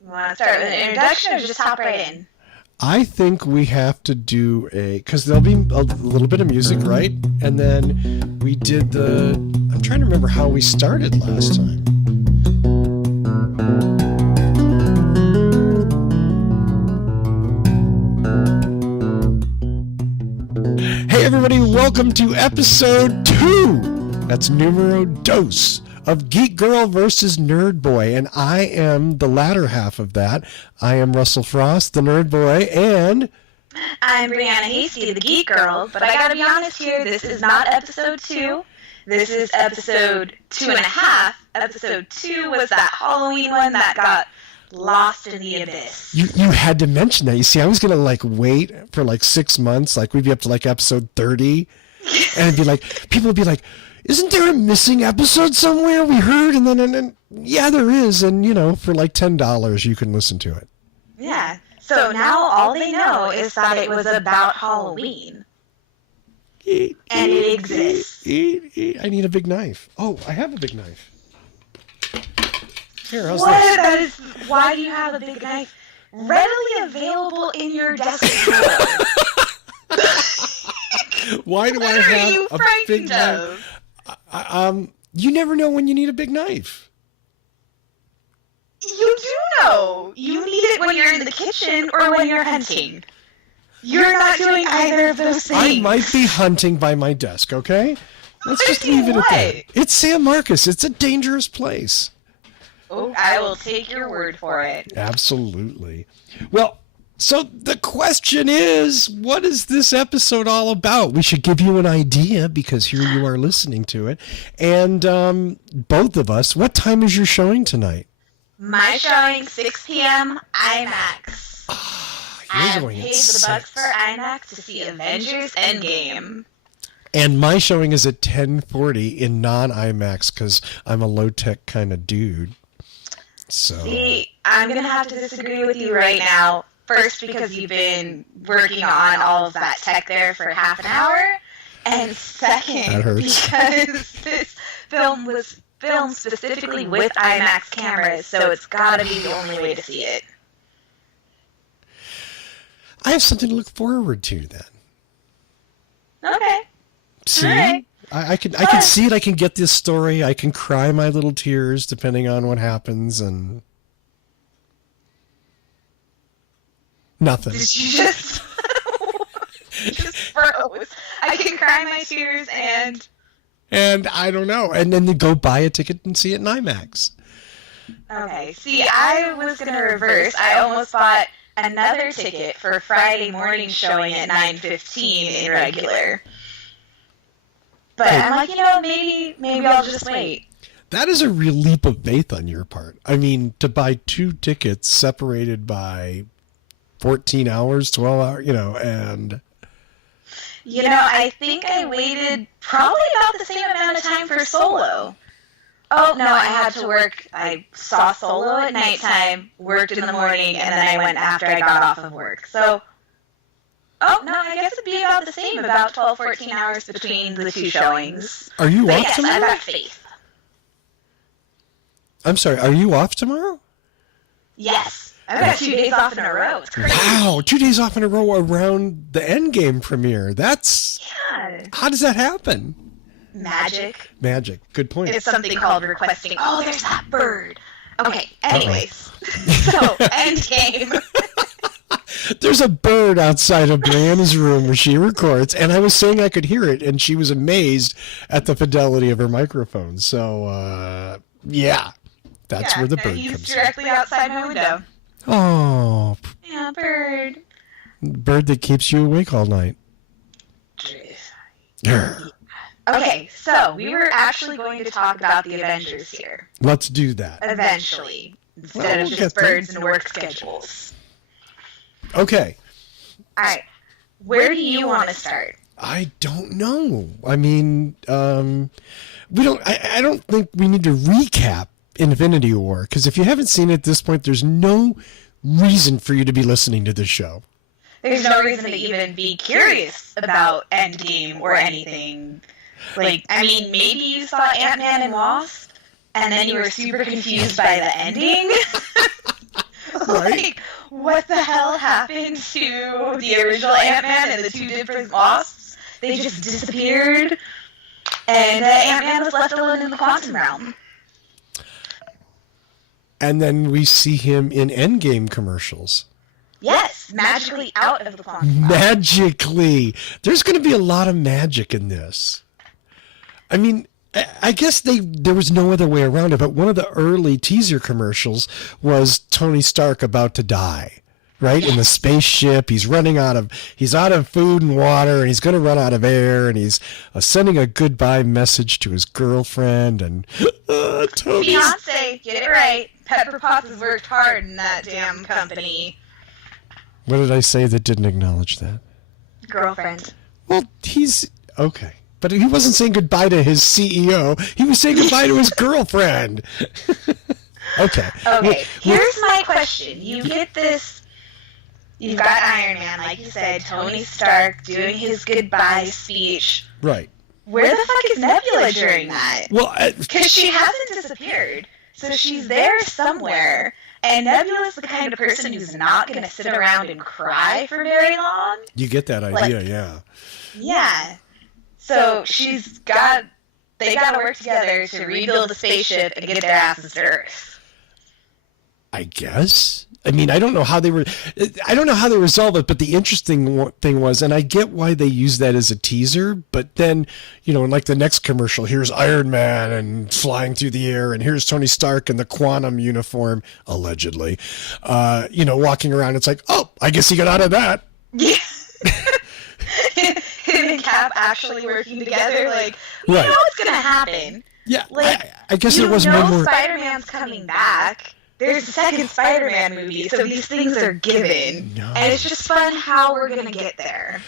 You want to start with an introduction or just hop right in? I think we have to do because there'll be a little bit of music, right? And then we did I'm trying to remember how we started last time. Hey everybody, welcome to episode 2. That's numero dos of Geek Girl versus Nerd Boy, and I am the latter half of that. I am Russell Frost, the Nerd Boy, and I'm Brianna Hasty, the Geek Girl, but I gotta be honest here, this is not episode 2. This is episode 2.5. Episode 2 was that Halloween one that got lost in the abyss. You had to mention that. You see, I was going to wait for 6 months, we'd be up to episode 30, and it'd be people would be like, isn't there a missing episode somewhere we heard? And then yeah, there is. And, for $10, you can listen to it. Yeah. So now all they know is that it was about Halloween. And it exists. I need a big knife. Oh, I have a big knife. Here, how's this? Why do you have a big knife? Readily available in your desk drawer. Why do I have a big knife? You never know when you need a big knife. You do know. You need it when you're in the kitchen or when you're hunting. You're not doing either of those things. I might be hunting by my desk, okay? Let's just leave it at that. It's San Marcos. It's a dangerous place. Oh, I will take your word for it. Absolutely. Well, so the question is, what is this episode all about? We should give you an idea because here you are listening to it. And both of us, what time is your showing tonight? My showing, 6 p.m. IMAX. I paid the bucks for IMAX to see Avengers Endgame. And my showing is at 10:40 in non-IMAX because I'm a low-tech kind of dude. So. See, I'm going to have to disagree with you right now. First, because you've been working on all of that tech there for half an hour. And second, because this film was filmed specifically with IMAX cameras, so it's got to be the only way to see it. I have something to look forward to then. Okay. See? Right. I can see it. I can get this story. I can cry my little tears depending on what happens and nothing. Did you just froze? I can cry my tears and I don't know. And then go buy a ticket and see it in IMAX. Okay. See, I was going to reverse. I almost bought another ticket for Friday morning showing at 9:15 in regular. But I'm like, maybe I'll just wait. That is a real leap of faith on your part. I mean, to buy 2 tickets separated by 14 hours, 12 hours, and... I think I waited probably about the same amount of time for Solo. Oh, no, I had to work. I saw Solo at nighttime, worked in the morning, and then I went after I got off of work. So... Oh, no, I guess it'd be about the same, about 12, 14 hours between the 2 showings. Are you off tomorrow? I've got faith. I'm sorry, are you off tomorrow? Yes. I've got 2 days off in a row. It's crazy. Wow, 2 days off in a row around the Endgame premiere. That's... Yeah. How does that happen? Magic. Good point. It's something called requesting, oh, there's that bird. Okay, anyways. So, Endgame. There's a bird outside of Brianna's room where she records, and I was saying I could hear it, and she was amazed at the fidelity of her microphone. So, yeah, that's where the bird comes from. He's directly outside my window. Oh. Yeah, bird. Bird that keeps you awake all night. Okay, so we were actually going to talk about the Avengers here. Let's do that. Eventually, instead of just birds and work schedules. Okay. All right. Where do you want to start? I don't know. I mean, we don't. I don't think we need to recap Infinity War because if you haven't seen it at this point, there's no reason for you to be listening to this show. There's no reason to even be curious about Endgame or anything. Like, I mean, maybe you saw Ant-Man and Wasp, and then you were super confused by the ending. Right. Like, what the hell happened to the original Ant-Man and the two different wasps? They just disappeared, and Ant-Man was left alone in the quantum realm. And then we see him in Endgame commercials. Yes, magically out of the quantum realm. Magically. There's going to be a lot of magic in this. I mean, I guess there was no other way around it, but one of the early teaser commercials was Tony Stark about to die, right? In the spaceship, he's out of food and water, and he's going to run out of air, and he's sending a goodbye message to his girlfriend, and Tony. Beyonce, get it right. Pepper Potts has worked hard in that damn company. What did I say that didn't acknowledge that? Girlfriend. Well, he's okay. But he wasn't saying goodbye to his CEO. He was saying goodbye to his girlfriend. Okay. Okay, here's my question. You get this... You've got Iron Man, like you said, Tony Stark doing his goodbye speech. Right. Where the fuck is Nebula during that? Well, because she hasn't disappeared. So she's there somewhere. And Nebula's the kind of person who's not going to sit around and cry for very long. You get that idea, yeah. Yeah. So they got to work together to rebuild the spaceship and get their asses to Earth. I guess. I mean, I don't know how they resolve it, but the interesting thing was, and I get why they use that as a teaser, but then, in like the next commercial, here's Iron Man and flying through the air, and here's Tony Stark in the quantum uniform, allegedly, walking around. It's like, oh, I guess he got out of that. Yeah. Him and Cap actually working together, like, right. You know what's going to happen. Yeah, like, I guess there was more. Spider-Man's coming back. There's a second Spider-Man movie, so these things are given. No. And it's just fun how we're going to get there.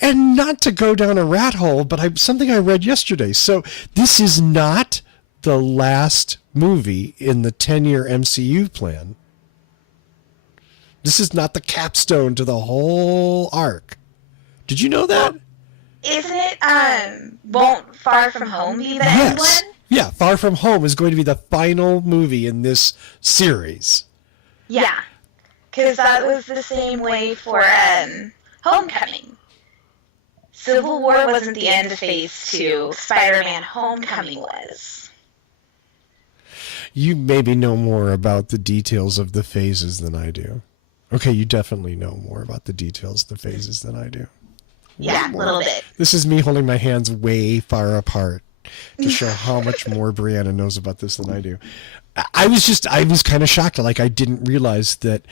And not to go down a rat hole, but something I read yesterday. So this is not the last movie in the 10-year MCU plan. This is not the capstone to the whole arc. Did you know that? Well, isn't it, won't Far From Home be the end one? Yeah, Far From Home is going to be the final movie in this series. Yeah, because that was the same way for Homecoming. Civil War wasn't the end of Phase 2. Spider-Man Homecoming was. You maybe know more about the details of the phases than I do. Okay, you definitely know more about the details of the phases than I do. Yeah, a little bit. This is me holding my hands way far apart to show how much more Brianna knows about this than I do. I was kind of shocked. Like, I didn't realize that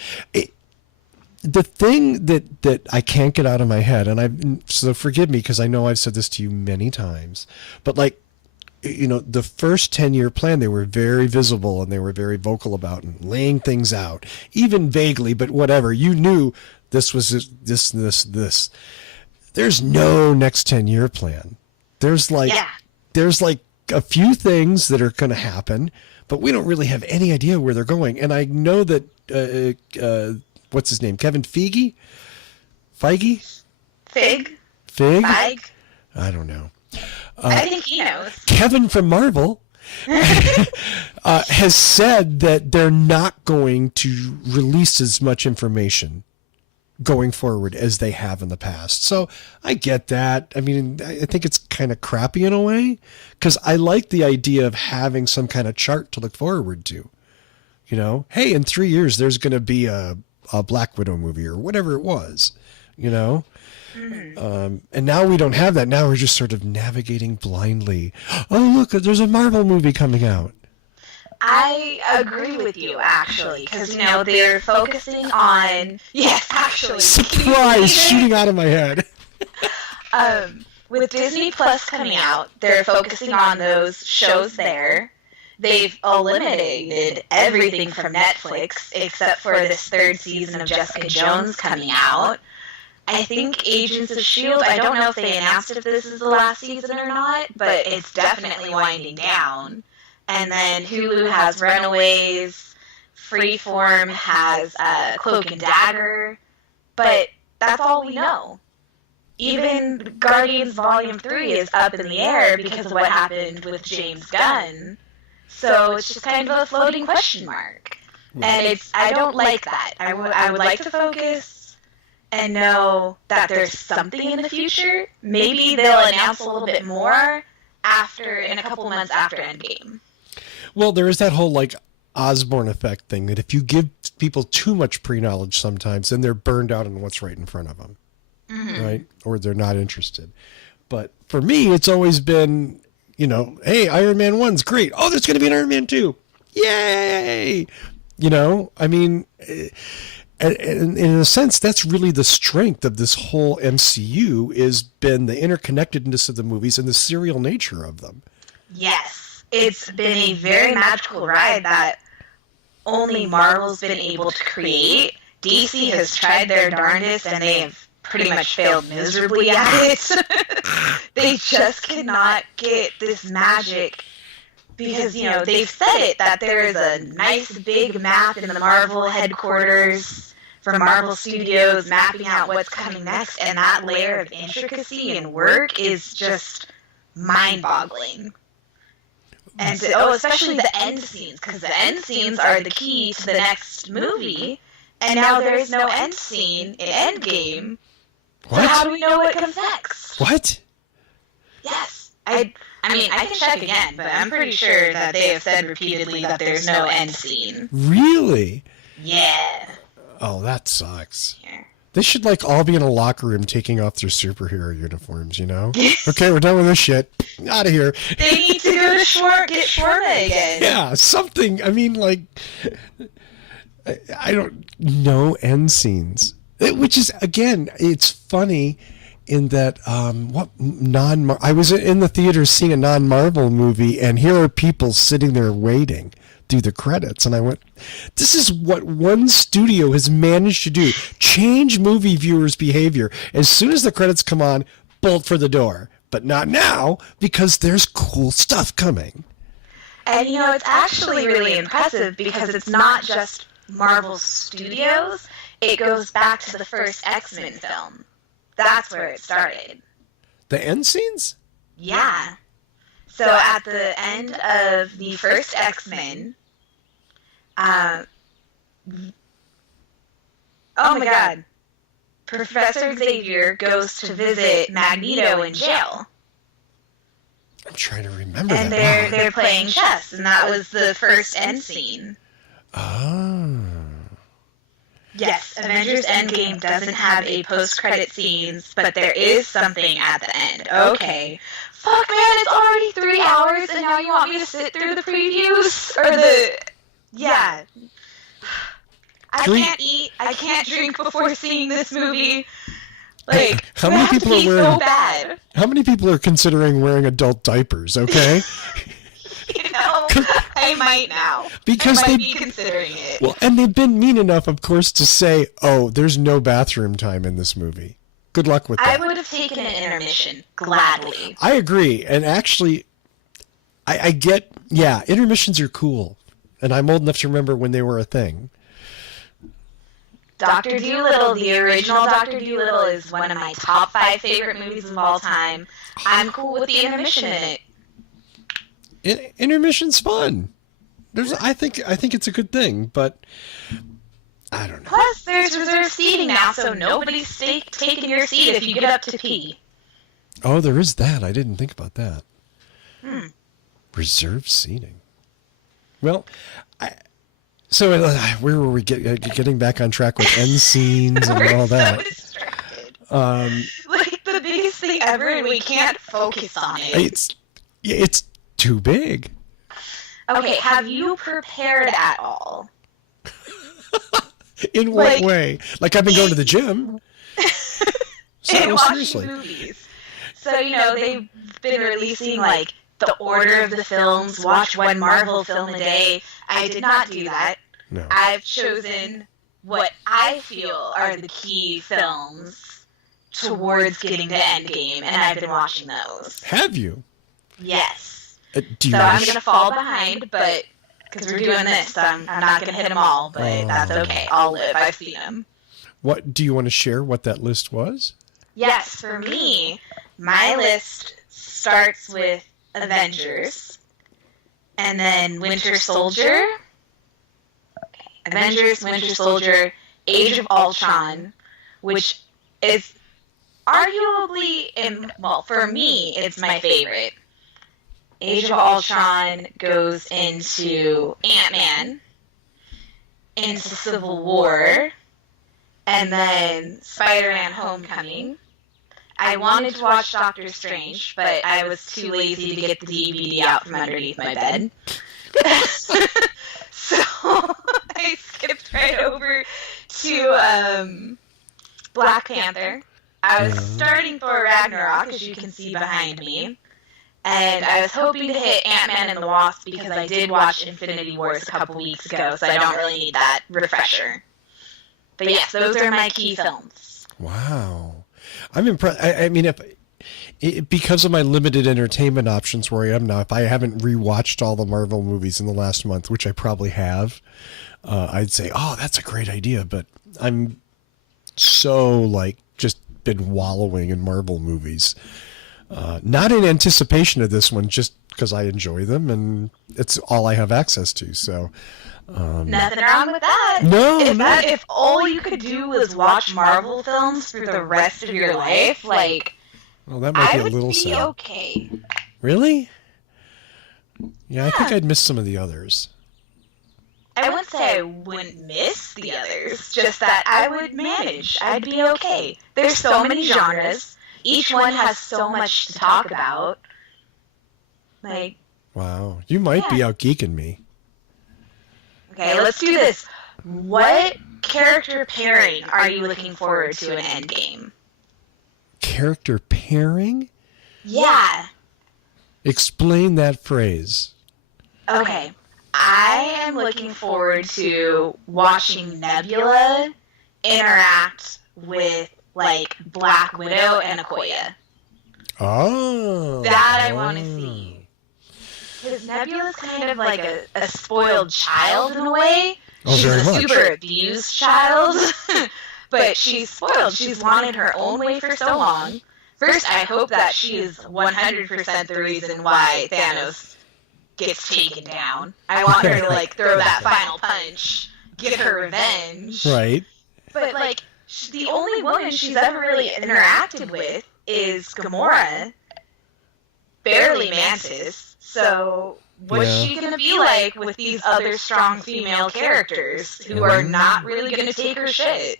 the thing that I can't get out of my head, and so forgive me because I know I've said this to you many times, but like, the first 10-year plan, they were very visible and they were very vocal about and laying things out, even vaguely, but whatever. You knew this was this. There's no next 10-year plan. There's like a few things that are going to happen, but we don't really have any idea where they're going. And I know that, what's his name? Kevin Feige? Fig? I don't know. I think he knows. Kevin from Marvel has said that they're not going to release as much information going forward as they have in the past. So I get that. I mean, I think it's kind of crappy in a way because I like the idea of having some kind of chart to look forward to. Hey, in 3 years, there's going to be a Black Widow movie or whatever it was, And now we don't have that. Now we're just sort of navigating blindly. Oh, look, there's a Marvel movie coming out. I agree with you, actually, because, they're focusing on... Yes, actually. Surprise! Shooting out of my head. With Disney Plus coming out, they're focusing on those shows there. They've eliminated everything from Netflix, except for this third season of Jessica Jones coming out. I think Agents of S.H.I.E.L.D., I don't know if they announced if this is the last season or not, but it's definitely winding down. And then Hulu has Runaways, Freeform has Cloak and Dagger, but that's all we know. Even Guardians Volume 3 is up in the air because of what happened with James Gunn. So it's just kind of a floating question mark. And I don't like that. I would like to focus and know that there's something in the future. Maybe they'll announce a little bit more in a couple months after Endgame. Well, there is that whole like Osborne effect thing that if you give people too much pre-knowledge sometimes, then they're burned out on what's right in front of them, right? Or they're not interested. But for me, it's always been, hey, Iron Man 1's great. Oh, there's going to be an Iron Man 2. Yay! I mean, and in a sense, that's really the strength of this whole MCU is been the interconnectedness of the movies and the serial nature of them. Yes. It's been a very magical ride that only Marvel's been able to create. DC has tried their darndest and they have pretty much failed miserably at it. They just cannot get this magic because, they've said it that there is a nice big map in the Marvel headquarters for Marvel Studios mapping out what's coming next, and that layer of intricacy and work is just mind-boggling. And especially the end scenes, because the end scenes are the key to the next movie, and now there is no end scene in Endgame. What? So how do we know what comes next? What? Yes. I mean, I can check again, but I'm pretty sure that they have said repeatedly that there's no end scene. Really? Yeah. Oh, that sucks. Yeah. They should all be in a locker room taking off their superhero uniforms, Okay, we're done with this shit. Out of here. They need to go to get Shawarma again. Yeah, something. I mean, I don't know end scenes. Which is, again, it's funny in that, I was in the theater seeing a non-Marvel movie, and here are people sitting there waiting through the credits, and I went, this is what one studio has managed to do, change movie viewers' behavior. As soon as the credits come on, bolt for the door, but not now, because there's cool stuff coming. And it's actually really impressive because it's not just Marvel Studios, it goes back to the first X-Men film. That's where it started. The end scenes? Yeah. So at the end of the first X-Men, oh my god, Professor Xavier goes to visit Magneto in jail. I'm trying to remember and that. And they're playing chess, and that was the first end scene. Oh. Yes, Avengers Endgame doesn't have a post-credit scenes, but there is something at the end. Okay. Fuck, man, it's already 3 hours, and now you want me to sit through the previews? Yeah. I can't eat, I can't drink before seeing this movie. How many people are wearing... so bad. How many people are considering wearing adult diapers, okay? I might now. Because I might be considering it. Well, and they've been mean enough, of course, to say, oh, there's no bathroom time in this movie. Good luck with that. I would have taken an intermission, gladly. I agree. And actually, I get, intermissions are cool. And I'm old enough to remember when they were a thing. Dr. Dolittle, the original Dr. Dolittle, is one of my top 5 favorite movies of all time. I'm cool with the intermission in it. Intermission's fun. I think it's a good thing, but I don't know. Plus, there's reserved seating now, so nobody's taking your seat if you get up to pee. Oh, there is that. I didn't think about that. Reserved seating. Well, so where were we getting back on track with end scenes and all that? So distracted. The biggest thing ever, and we can't focus on it. It's too big. Okay, have you prepared at all? In what way? I've been going to the gym. And watching movies. So, they've been releasing, the order of the films, watch one Marvel film a day. I did not do that. No. I've chosen what I feel are the key films towards getting to Endgame, and I've been watching those. Have you? Yes. So I'm going to fall behind, but because we're doing this, so I'm not going to hit them all, but that's okay. I'll live. I've seen them. What do you want to share what that list was? Yes, for me, my list starts with Avengers, and then Winter Soldier, Avengers, Winter Soldier, Age of Ultron, which is arguably, well, for me, it's my favorite. Age of Ultron goes into Ant-Man, into Civil War, and then Spider-Man Homecoming. I wanted to watch Doctor Strange, but I was too lazy to get the DVD out from underneath my bed. So I skipped right over to Black Panther. I was starting Thor Ragnarok, as you can see behind me. And I was hoping to hit Ant-Man and the Wasp because I did watch Infinity Wars a couple weeks ago, so I don't really need that refresher. But yes, those are my key films. Wow. I'm impressed. I mean, because of my limited entertainment options where I am now, if I haven't rewatched all the Marvel movies in the last month, which I probably have, I'd say, oh, that's a great idea. But I'm so, like, just been wallowing in Marvel movies. Not in anticipation of this one, just because I enjoy them and it's all I have access to. So nothing wrong with that. No, if all you could do was watch Marvel films for the rest of your life, like, well, that might be I a would little be sad. okay. Really? Yeah, I think I'd miss some of the others. I wouldn't say I wouldn't miss the others, just that I would manage. I'd be okay. There's so many genres. Each one has so much to talk about. Like, Wow, you might be out geeking me. okay, let's do this. What character pairing are you looking forward to in Endgame? Character pairing? Yeah. Explain that phrase. Okay. I am looking forward to watching Nebula interact with, like, Black Widow and Okoye. Oh. That I want to see. Because Nebula's kind of like a spoiled child in a way. Oh, She's very a much. super abused child. But she's spoiled. She's wanted her own way for so long. First, I hope that she is 100% the reason why Thanos gets taken down. I want her to, like, throw that final punch, get her revenge. Right. But, like, the only woman she's ever really interacted with is Gamora, barely Mantis. So what's she going to be like with these other strong female characters who are not really going to take her shit?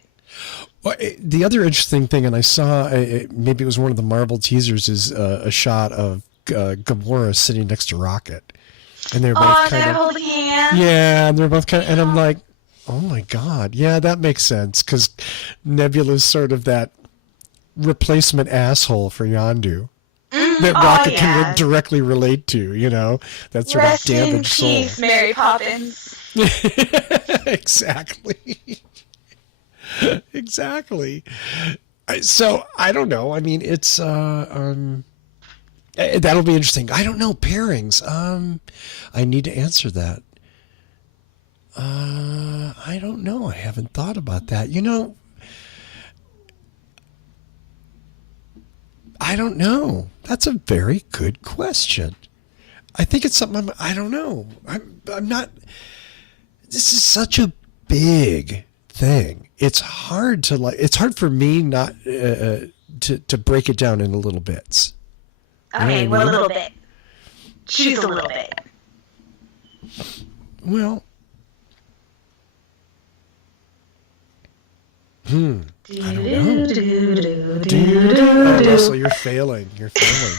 Well, the other interesting thing, and I saw, maybe it was one of the Marvel teasers, is a shot of Gamora sitting next to Rocket. And they're both they're holding hands. Yeah, and they're both kind of, and I'm like, oh my God. Yeah, that makes sense, because Nebula's sort of that replacement asshole for Yondu. That Rocket can directly relate to, you know, that sort of damaged soul. Rest in peace, Mary Poppins. Exactly. Exactly. So I don't know. I mean, it's that'll be interesting. I don't know pairings. I need to answer that. I don't know. I haven't thought about that. You know, I don't know. That's a very good question. I think it's something I don't know. I'm not. This is such a big thing. It's hard to like. It's hard for me not to break it down into little bits. Okay, You know what I well, a mean? little bit. Choose a little bit. Well. I don't know. Russell, you're failing. You're failing.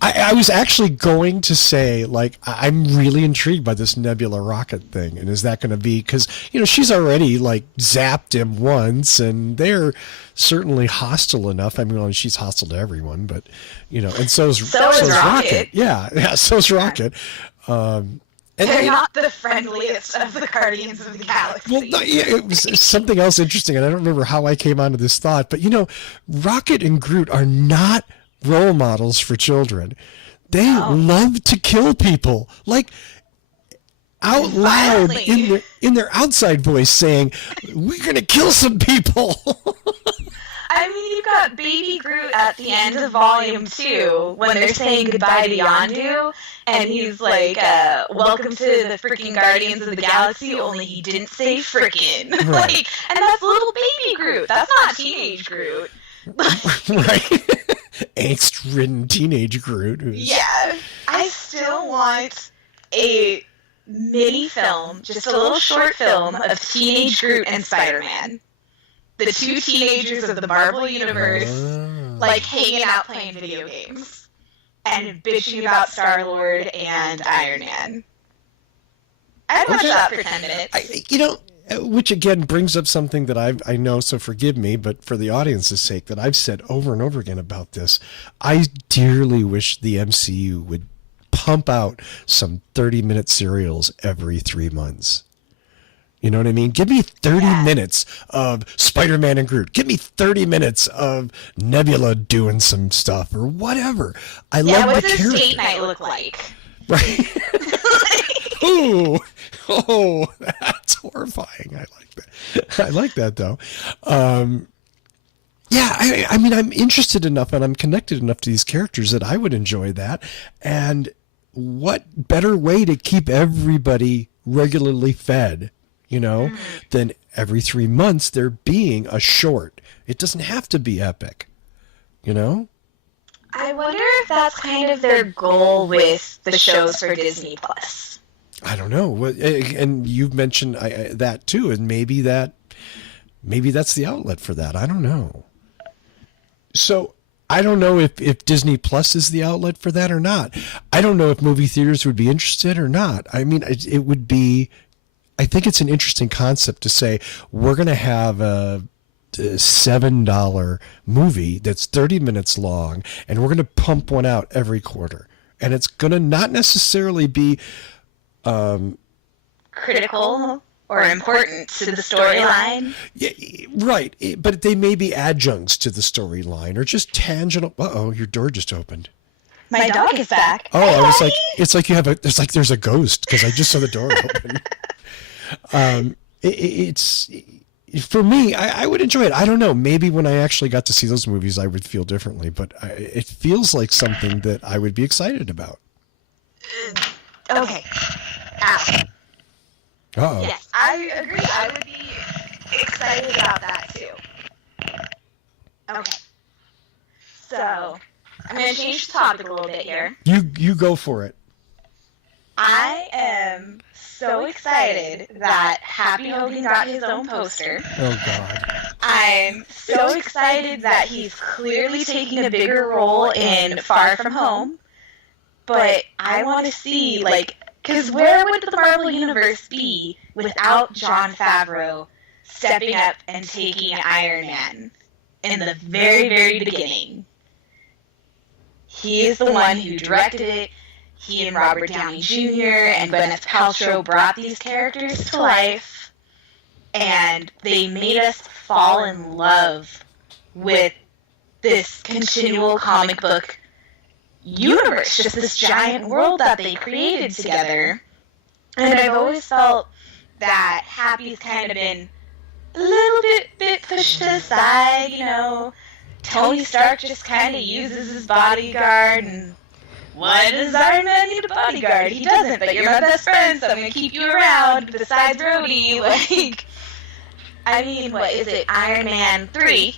I was actually going to say, like, I'm really intrigued by this Nebula Rocket thing. And is that going to be, because, you know, she's already, like, zapped him once, and they're certainly hostile enough. I mean, well, she's hostile to everyone, but, you know, and so's Rocket. Yeah, so's Rocket. And they're not the friendliest of the Guardians of the Galaxy. Well, no, yeah, it was something else interesting, and I don't remember how I came onto this thought, but, you know, Rocket and Groot are not role models for children. They love to kill people, like out loud in their outside voice, saying, "We're gonna kill some people." I mean, you've got Baby Groot at the end of Volume 2 when they're saying goodbye to Yondu, and he's like, welcome to the freaking Guardians of the Galaxy, only he didn't say frickin'. Right. Like, and that's little baby Groot. That's not teenage Groot. Right. Angst-ridden teenage Groot. Yeah. I still want a mini film, just a little short film of teenage Groot and Spider-Man. The two teenagers of the Marvel Universe, like, hanging out playing video games. And bitching about Star-Lord and Iron Man. I'd watch that for 10 minutes. Which again brings up something that I know, so forgive me, but for the audience's sake, that I've said over and over again about this. I dearly wish the MCU would pump out some 30-minute serials every 3 months. You know what I mean? Give me 30 minutes of Spider-Man and Groot. Give me 30 minutes of Nebula doing some stuff or whatever. I love the character. What does date night look like? Right. Ooh. Oh, that's horrifying. I like that. I like that, though. Yeah, I mean, I'm interested enough and I'm connected enough to these characters that I would enjoy that. And what better way to keep everybody regularly fed, than every 3 months there being a short. It doesn't have to be epic, I wonder if that's kind of their goal with the shows for Disney Plus. I don't know. And you've mentioned that too, and maybe that's the outlet for that. I don't know. So I don't know if Disney Plus is the outlet for that or not. I don't know if movie theaters would be interested or not. I mean, it would be. I think it's an interesting concept to say we're going to have a $7 movie that's 30 minutes long, and we're going to pump one out every quarter, and it's going to not necessarily be critical or important to the storyline. Yeah, right. But they may be adjuncts to the storyline or just tangential. Uh-oh, your door just opened. My dog is back. Oh, I was like, it's like there's a ghost because I just saw the door open. It's for me, I would enjoy it. I don't know. Maybe when I actually got to see those movies, I would feel differently, but it feels like something that I would be excited about. Okay. Ow. Uh-oh. Yes, I agree. I would be excited about that too. Okay. So, I'm going to change the topic a little bit here. You go for it. I am so excited that Happy Hogan got his own poster. Oh, God. I'm so excited that he's clearly taking a bigger role in Far From Home. But I want to see, because where would the Marvel Universe be without Jon Favreau stepping up and taking Iron Man in the very, very beginning? He is the one who directed it. He and Robert Downey Jr. and Gwyneth Paltrow brought these characters to life, and they made us fall in love with this continual comic book universe, just this giant world that they created together. And I've always felt that Happy's kind of been a little bit pushed to the side, Tony Stark just kind of uses his bodyguard, and why does Iron Man need a bodyguard? He doesn't, but you're my best friend, so I'm going to keep you around, besides Rhodey. I mean, what is it, Iron Man 3?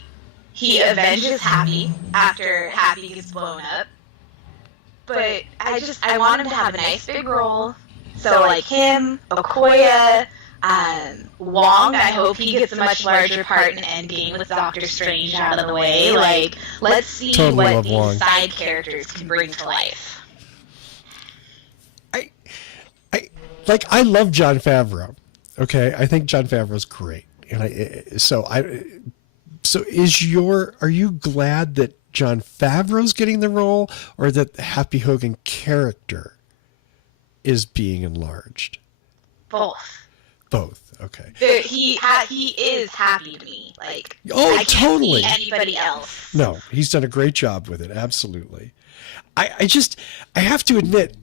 He avenges Happy after Happy gets blown up. But I want him to have a nice big role. So, him, Okoye, Wong, I hope he gets a much larger part in Endgame with Doctor Strange out of the way. Let's see totally what these Wong. side characters can bring to life. I love Jon Favreau. Okay, I think Jon Favreau's great, and are you glad that Jon Favreau's getting the role, or that the Happy Hogan character is being enlarged? Both. Both. Okay. He is happy to me. I can't totally. see anybody else. No, he's done a great job with it. Absolutely. I have to admit,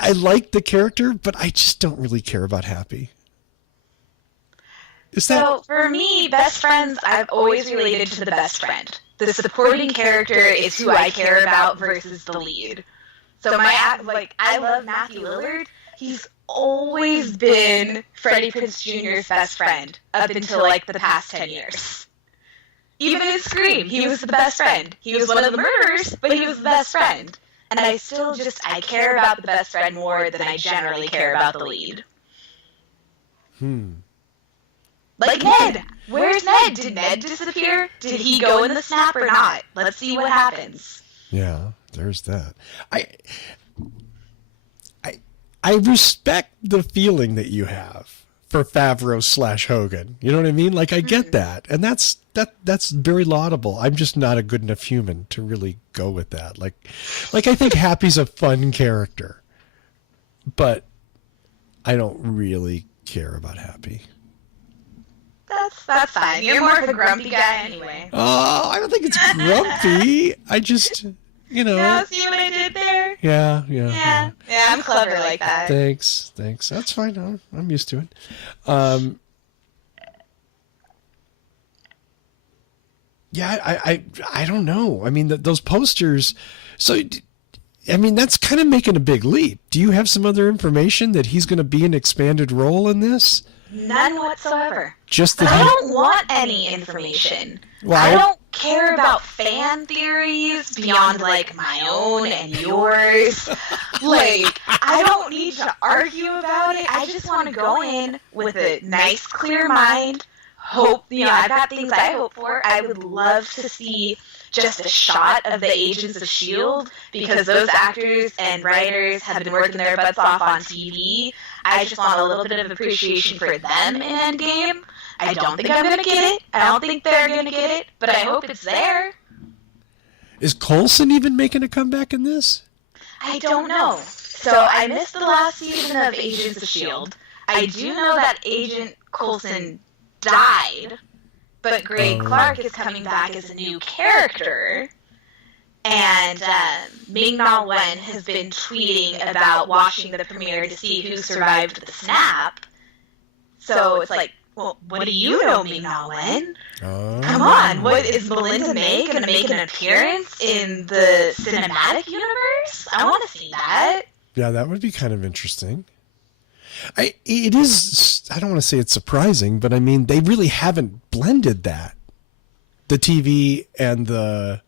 I like the character, but I just don't really care about Happy. So for me, best friends, I've always related to the best friend. the supporting character is who I care about versus the lead. So I love Matthew Lillard. He's always been Freddie Prinze Jr.'s best friend up until like the past 10 years. Even in Scream, he was the best friend. He was one of the murderers, but he was the best friend. And I still I care about the best friend more than I generally care about the lead. Like Ned. Where's Ned? Did Ned disappear? Did he go in the snap or not? Let's see what happens. Yeah, there's that. I respect the feeling that you have for Favreau / Hogan. You know what I mean? Like, I get that. And that's very laudable. I'm just not a good enough human to really go with that. Like I think Happy's a fun character, but I don't really care about Happy. That's fine. You're more of a grumpy guy anyway. Oh, I don't think it's grumpy. I just, Yeah, see what I did there? Yeah, I'm clever like that. Thanks. That's fine. I'm used to it. Yeah, I don't know. I mean, those posters. So, I mean, that's kind of making a big leap. Do you have some other information that he's going to be an expanded role in this? None whatsoever. Just that I don't want any information. Well, I don't care about fan theories beyond like my own and yours. Like, I don't need to argue about it. I just want to go in with a nice, clear mind. Hope, I've got things I hope for. I would love to see just a shot of the Agents of S.H.I.E.L.D. because those actors and writers have been working their butts off on TV. I just want a little bit of appreciation for them in Endgame. I don't think I'm going to get it. I don't think they're going to get it, but I hope it's there. Is Coulson even making a comeback in this? I don't know. So I missed the last season of Agents of S.H.I.E.L.D. I do know that Agent Coulson died, but Greg Clark is coming back as a new character. And Ming-Na Wen has been tweeting about watching the premiere to see who survived the snap. So it's like, well, what do you know, Ming-Na Wen? Come on, what is Melinda May going to make an appearance in the cinematic universe? I want to see that. Yeah, that would be kind of interesting. It is, I don't want to say it's surprising, but I mean, they really haven't blended that. The TV and the...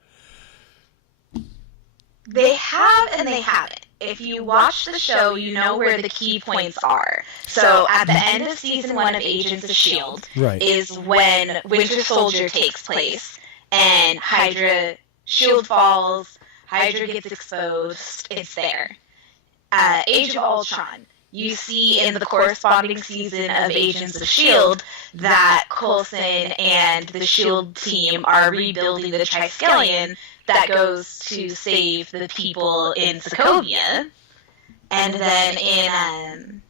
They have and they haven't. If you watch the show, you know where the key points are. So at the end of season 1 of Agents of S.H.I.E.L.D. Right. is when Winter Soldier takes place and S.H.I.E.L.D. falls, Hydra gets exposed, it's there. Age of Ultron, you see in the corresponding season of Agents of S.H.I.E.L.D. that Coulson and the S.H.I.E.L.D. team are rebuilding the Triskelion that goes to save the people in Sokovia. And then in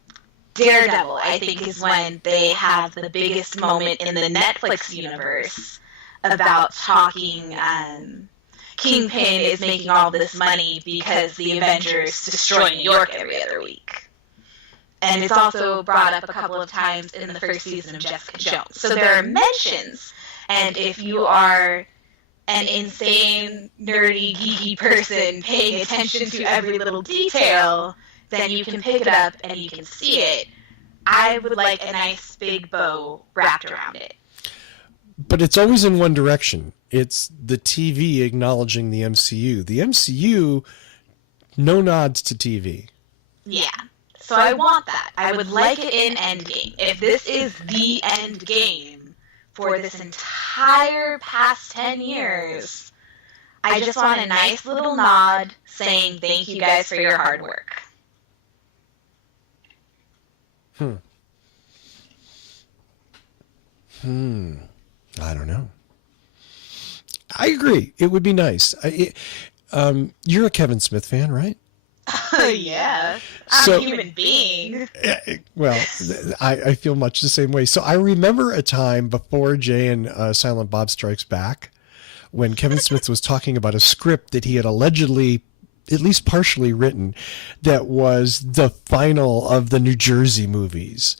Daredevil, I think, is when they have the biggest moment in the Netflix universe about talking... Kingpin is making all this money because the Avengers destroy New York every other week. And it's also brought up a couple of times in the first season of Jessica Jones. So there are mentions, and if you are an insane, nerdy, geeky person paying attention to every little detail, then you can pick it up and you can see it. I would like a nice big bow wrapped around it. But it's always in one direction. It's the TV acknowledging the MCU. The MCU, no nods to TV. Yeah. So I want that. I would like it in Endgame. If this is the Endgame for this entire past 10 years, I just want a nice little nod saying thank you guys for your hard work. I don't know. I agree. It would be nice. You're a Kevin Smith fan, right? Yeah. I'm a human being. Well, I feel much the same way. So I remember a time before Jay and Silent Bob Strikes Back when Kevin Smith was talking about a script that he had allegedly at least partially written, that was the final of the New Jersey movies.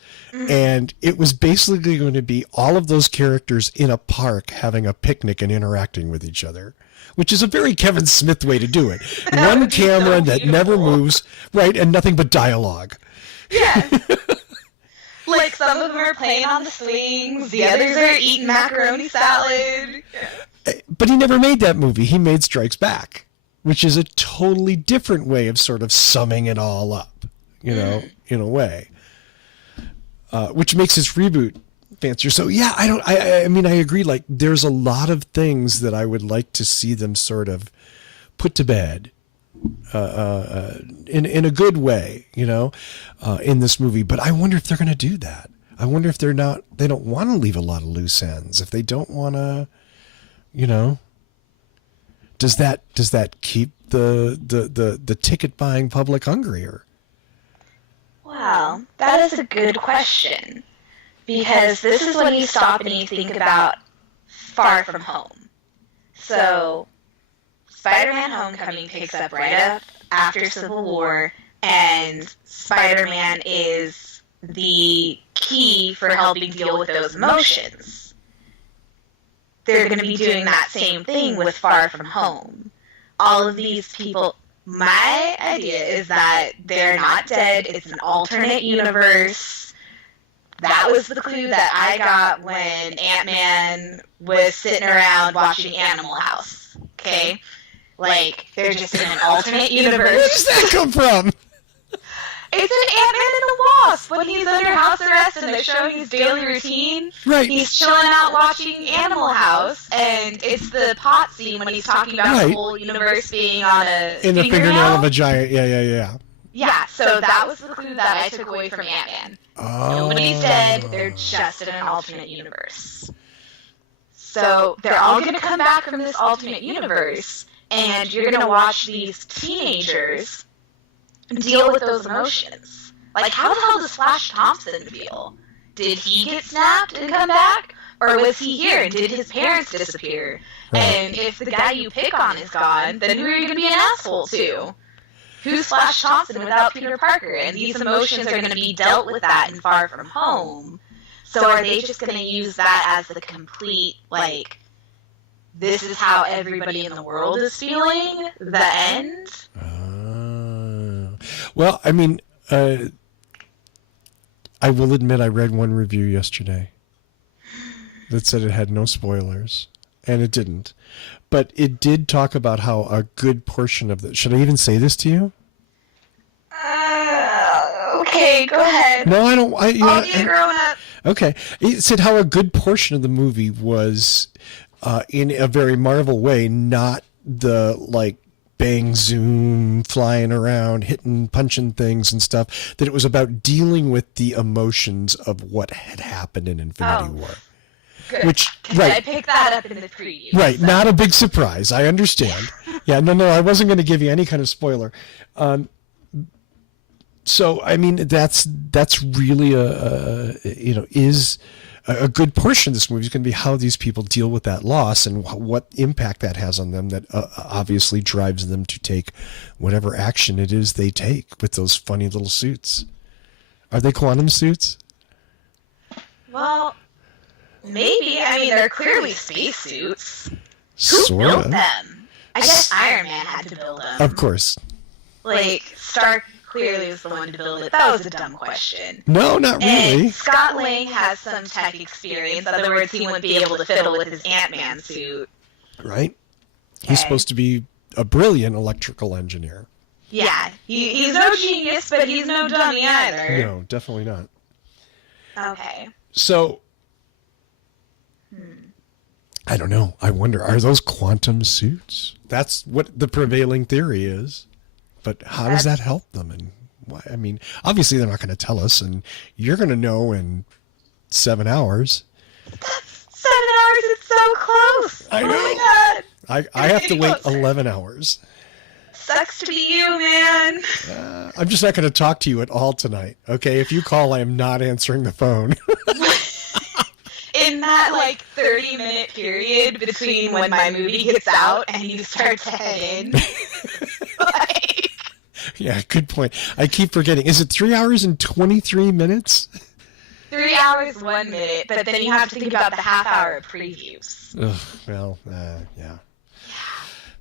And it was basically going to be all of those characters in a park having a picnic and interacting with each other, which is a very Kevin Smith way to do it. One camera that never moves, right, and nothing but dialogue. Yeah. Like, some of them are playing on the swings, the others are eating macaroni salad. But he never made that movie. He made Strikes Back, which is a totally different way of sort of summing it all up, you know, in a way. Which makes his reboot fancier. So yeah, I mean, I agree. Like, there's a lot of things that I would like to see them sort of put to bed, in a good way, you know, in this movie. But I wonder if they're going to do that. I wonder if they don't want to leave a lot of loose ends. If they don't want to, you know, does that keep the ticket buying public hungrier? Well, that is a good question, because this is when you stop and you think about Far From Home. So, Spider-Man Homecoming picks up right up after Civil War, and Spider-Man is the key for helping deal with those emotions. They're going to be doing that same thing with Far From Home. All of these people... My idea is that they're not dead. It's an alternate universe. That was the clue that I got when Ant-Man was sitting around watching Animal House. Okay? Like, they're just in an alternate universe. Where does that come from? It's an Ant-Man and the Wasp when he's under house arrest and they're showing his daily routine. Right. He's chilling out watching Animal House, and it's the pot scene when he's talking about the whole universe being on a in the fingernail of a giant. Yeah. Yeah, so that was the clue that I took away from Ant-Man. Oh. Nobody's dead, they're just in an alternate universe. So they're all going to come back from this alternate universe, and you're going to watch these teenagers deal with those emotions. Like, how the hell does Flash Thompson feel? Did he get snapped and come back? Or was he here and did his parents disappear? Right. And if the guy you pick on is gone, then who are you going to be an asshole to? Who's Flash Thompson without Peter Parker? And these emotions are going to be dealt with that in Far From Home. So are they just going to use that as the complete, like, this is how everybody in the world is feeling? The end? Well, I mean, I will admit I read one review yesterday that said it had no spoilers, and it didn't. But it did talk about how a good portion of the... Should I even say this to you? Okay, go ahead. No, I don't... I'll be a grown-up. Okay. It said how a good portion of the movie was, in a very Marvel way, not the, like, bang, zoom, flying around, hitting, punching things and stuff, that it was about dealing with the emotions of what had happened in Infinity War. Good. Which, right. I picked that up in the preview. Right, so. Not a big surprise. I understand. Yeah, no, I wasn't going to give you any kind of spoiler. So, I mean, that's really is a good portion of this movie is going to be how these people deal with that loss and what impact that has on them that obviously drives them to take whatever action it is they take with those funny little suits. Are they quantum suits? Well, maybe. I mean, they're clearly spacesuits. Who Sort built of. them? I guess Iron Man had to build them. Of course. Like, Stark clearly was the one to build it. That was a dumb question. No, not really. And Scott Lang has some tech experience. In other words, he wouldn't be able to fiddle with his Ant-Man suit. Right. Okay. He's supposed to be a brilliant electrical engineer. Yeah. He's no genius, but he's no dummy either. No, definitely not. Okay. So, I don't know. I wonder, are those quantum suits? That's what the prevailing theory is. But how does that help them? And why? I mean, obviously they're not going to tell us, and you're going to know in 7 hours. 7 hours? It's so close. I know. Oh my God. I have to wait 11 hours. Sucks to be you, man. I'm just not going to talk to you at all tonight. Okay, if you call, I am not answering the phone. In that, like, 30-minute period between when my movie gets out and you start to head in. Like, Yeah, good point. I keep forgetting. Is it 3 hours and 23 minutes? 3 hours, 1 minute, but then you have to think about the half hour previews. Ugh, well, yeah.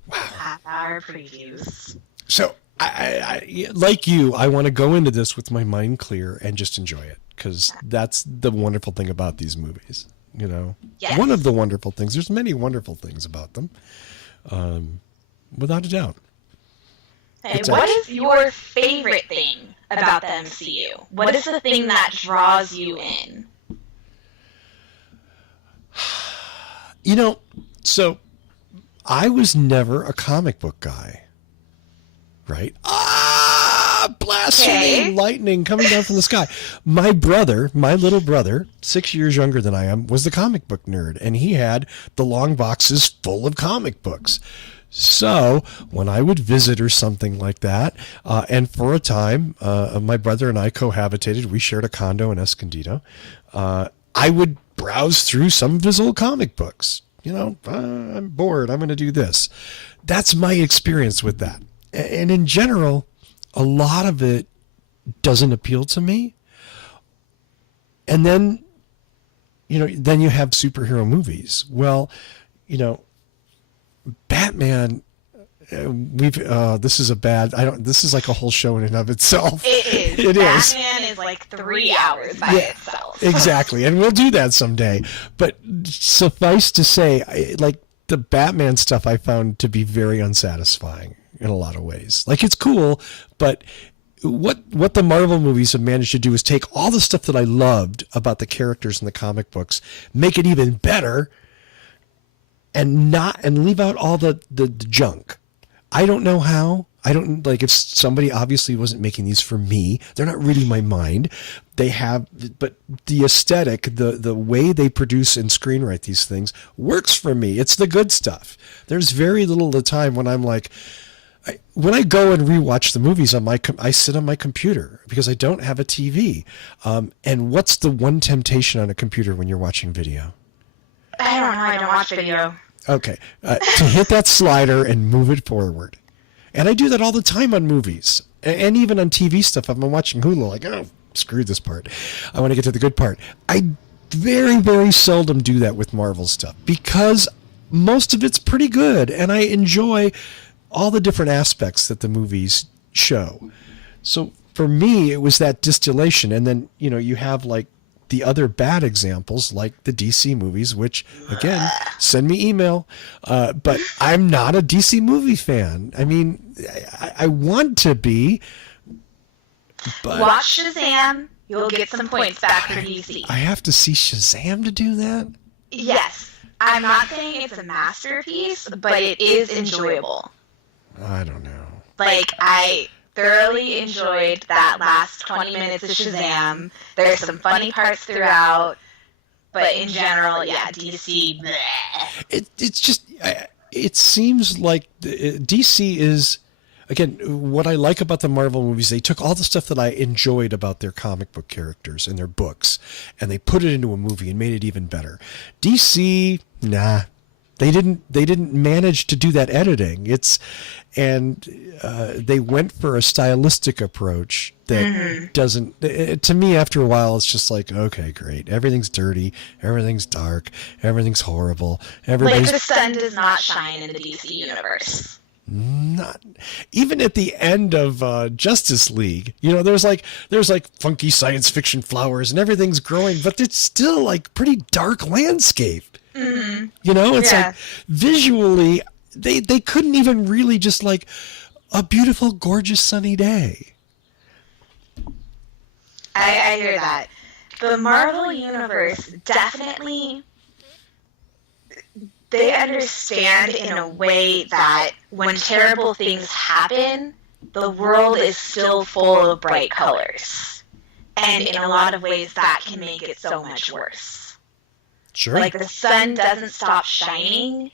Wow. Half-hour previews. So, I like you, I want to go into this with my mind clear and just enjoy it, because that's the wonderful thing about these movies. You know, Yes. One of the wonderful things. There's many wonderful things about them, without a doubt. Hey, what is your favorite thing about the MCU? What is the thing that draws you in? You know, so I was never a comic book guy, right? Blasphemy, Okay. lightning coming down from the sky. My little brother, 6 years younger than I am, was the comic book nerd, and he had the long boxes full of comic books. So when I would visit or something like that, and for a time, my brother and I cohabitated. We shared a condo in Escondido. I would browse through some of his old comic books. You know, I'm bored. I'm going to do this. That's my experience with that. And in general, a lot of it doesn't appeal to me. And then, then you have superhero movies. Well, Batman, this is like a whole show in and of itself. It is. It is. Batman is like 3 hours by itself. Exactly. And we'll do that someday. But suffice to say, like the Batman stuff I found to be very unsatisfying in a lot of ways. Like it's cool, but what the Marvel movies have managed to do is take all the stuff that I loved about the characters in the comic books, make it even better, and leave out all the junk. I don't know how. I don't like if somebody obviously wasn't making these for me. They're not reading my mind. But the aesthetic, the way they produce and screenwrite these things works for me. It's the good stuff. There's very little of the time when I'm like, when I go and rewatch the movies I sit on my computer because I don't have a TV. And what's the one temptation on a computer when you're watching video? I don't know. I don't watch video. Okay. To hit that slider and move it forward. And I do that all the time on movies. And even on TV stuff. If I'm watching Hulu, like, oh, screw this part. I want to get to the good part. I very, very seldom do that with Marvel stuff because most of it's pretty good. And I enjoy all the different aspects that the movies show. So for me, it was that distillation. And then, you have like the other bad examples like the DC movies, which again, send me email. But I'm not a DC movie fan. I mean, I want to be, but Watch Shazam. You'll get some points back for DC. I have to see Shazam to do that. Yes. I'm not saying it's a masterpiece, but it is enjoyable. I don't know. Like, I thoroughly enjoyed that last 20 minutes of Shazam. There's some funny parts throughout, but in general, yeah, DC, bleh. It's just, it seems like DC is, again, what I like about the Marvel movies, they took all the stuff that I enjoyed about their comic book characters and their books, and they put it into a movie and made it even better. DC, nah. They didn't manage to do that editing. They went for a stylistic approach that doesn't. To me, after a while, it's just like, okay, great. Everything's dirty. Everything's dark. Everything's horrible. Like the sun does not shine in the DC universe. Not even at the end of Justice League. There's like funky science fiction flowers and everything's growing, but it's still like pretty dark landscape. Mm-hmm. It's like visually, they couldn't even really just like a beautiful, gorgeous, sunny day. I hear that. The Marvel Universe definitely, they understand in a way that when terrible things happen, the world is still full of bright colors. And in a lot of ways, that can make it so much worse. Sure. Like the sun doesn't stop shining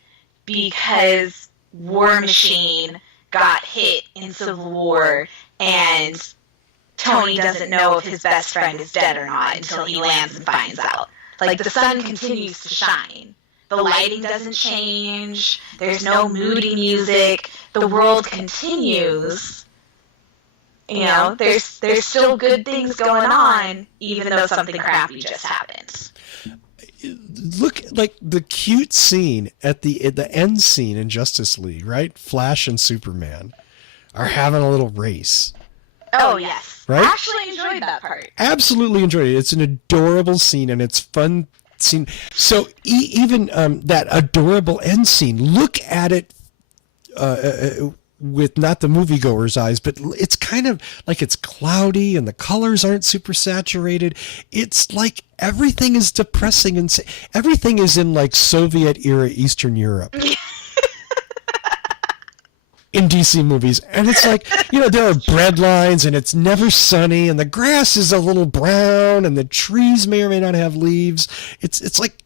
because War Machine got hit in Civil War and Tony doesn't know if his best friend is dead or not until he lands and finds out. Like the sun continues to shine. The lighting doesn't change. There's no moody music. The world continues. You know, there's still good things going on, even though something crappy just happened. Look, like the cute scene at the end scene in Justice League, right? Flash and Superman are having a little race. Oh, yes. Right? I actually enjoyed that part. Absolutely enjoyed it. It's an adorable scene, and it's fun scene. So even that adorable end scene, look at it with not the moviegoer's eyes, but it's kind of like it's cloudy and the colors aren't super saturated. It's like everything is depressing and everything is in like Soviet era Eastern Europe. In DC movies, and it's like, you know, there are bread lines and it's never sunny and the grass is a little brown and the trees may or may not have leaves. It's like,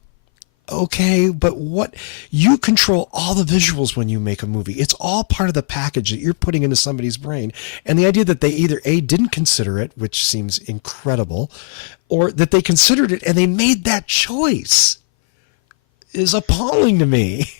okay, but what, you control all the visuals when you make a movie. It's all part of the package that you're putting into somebody's brain. And the idea that they either didn't consider it, which seems incredible, or that they considered it and they made that choice is appalling to me.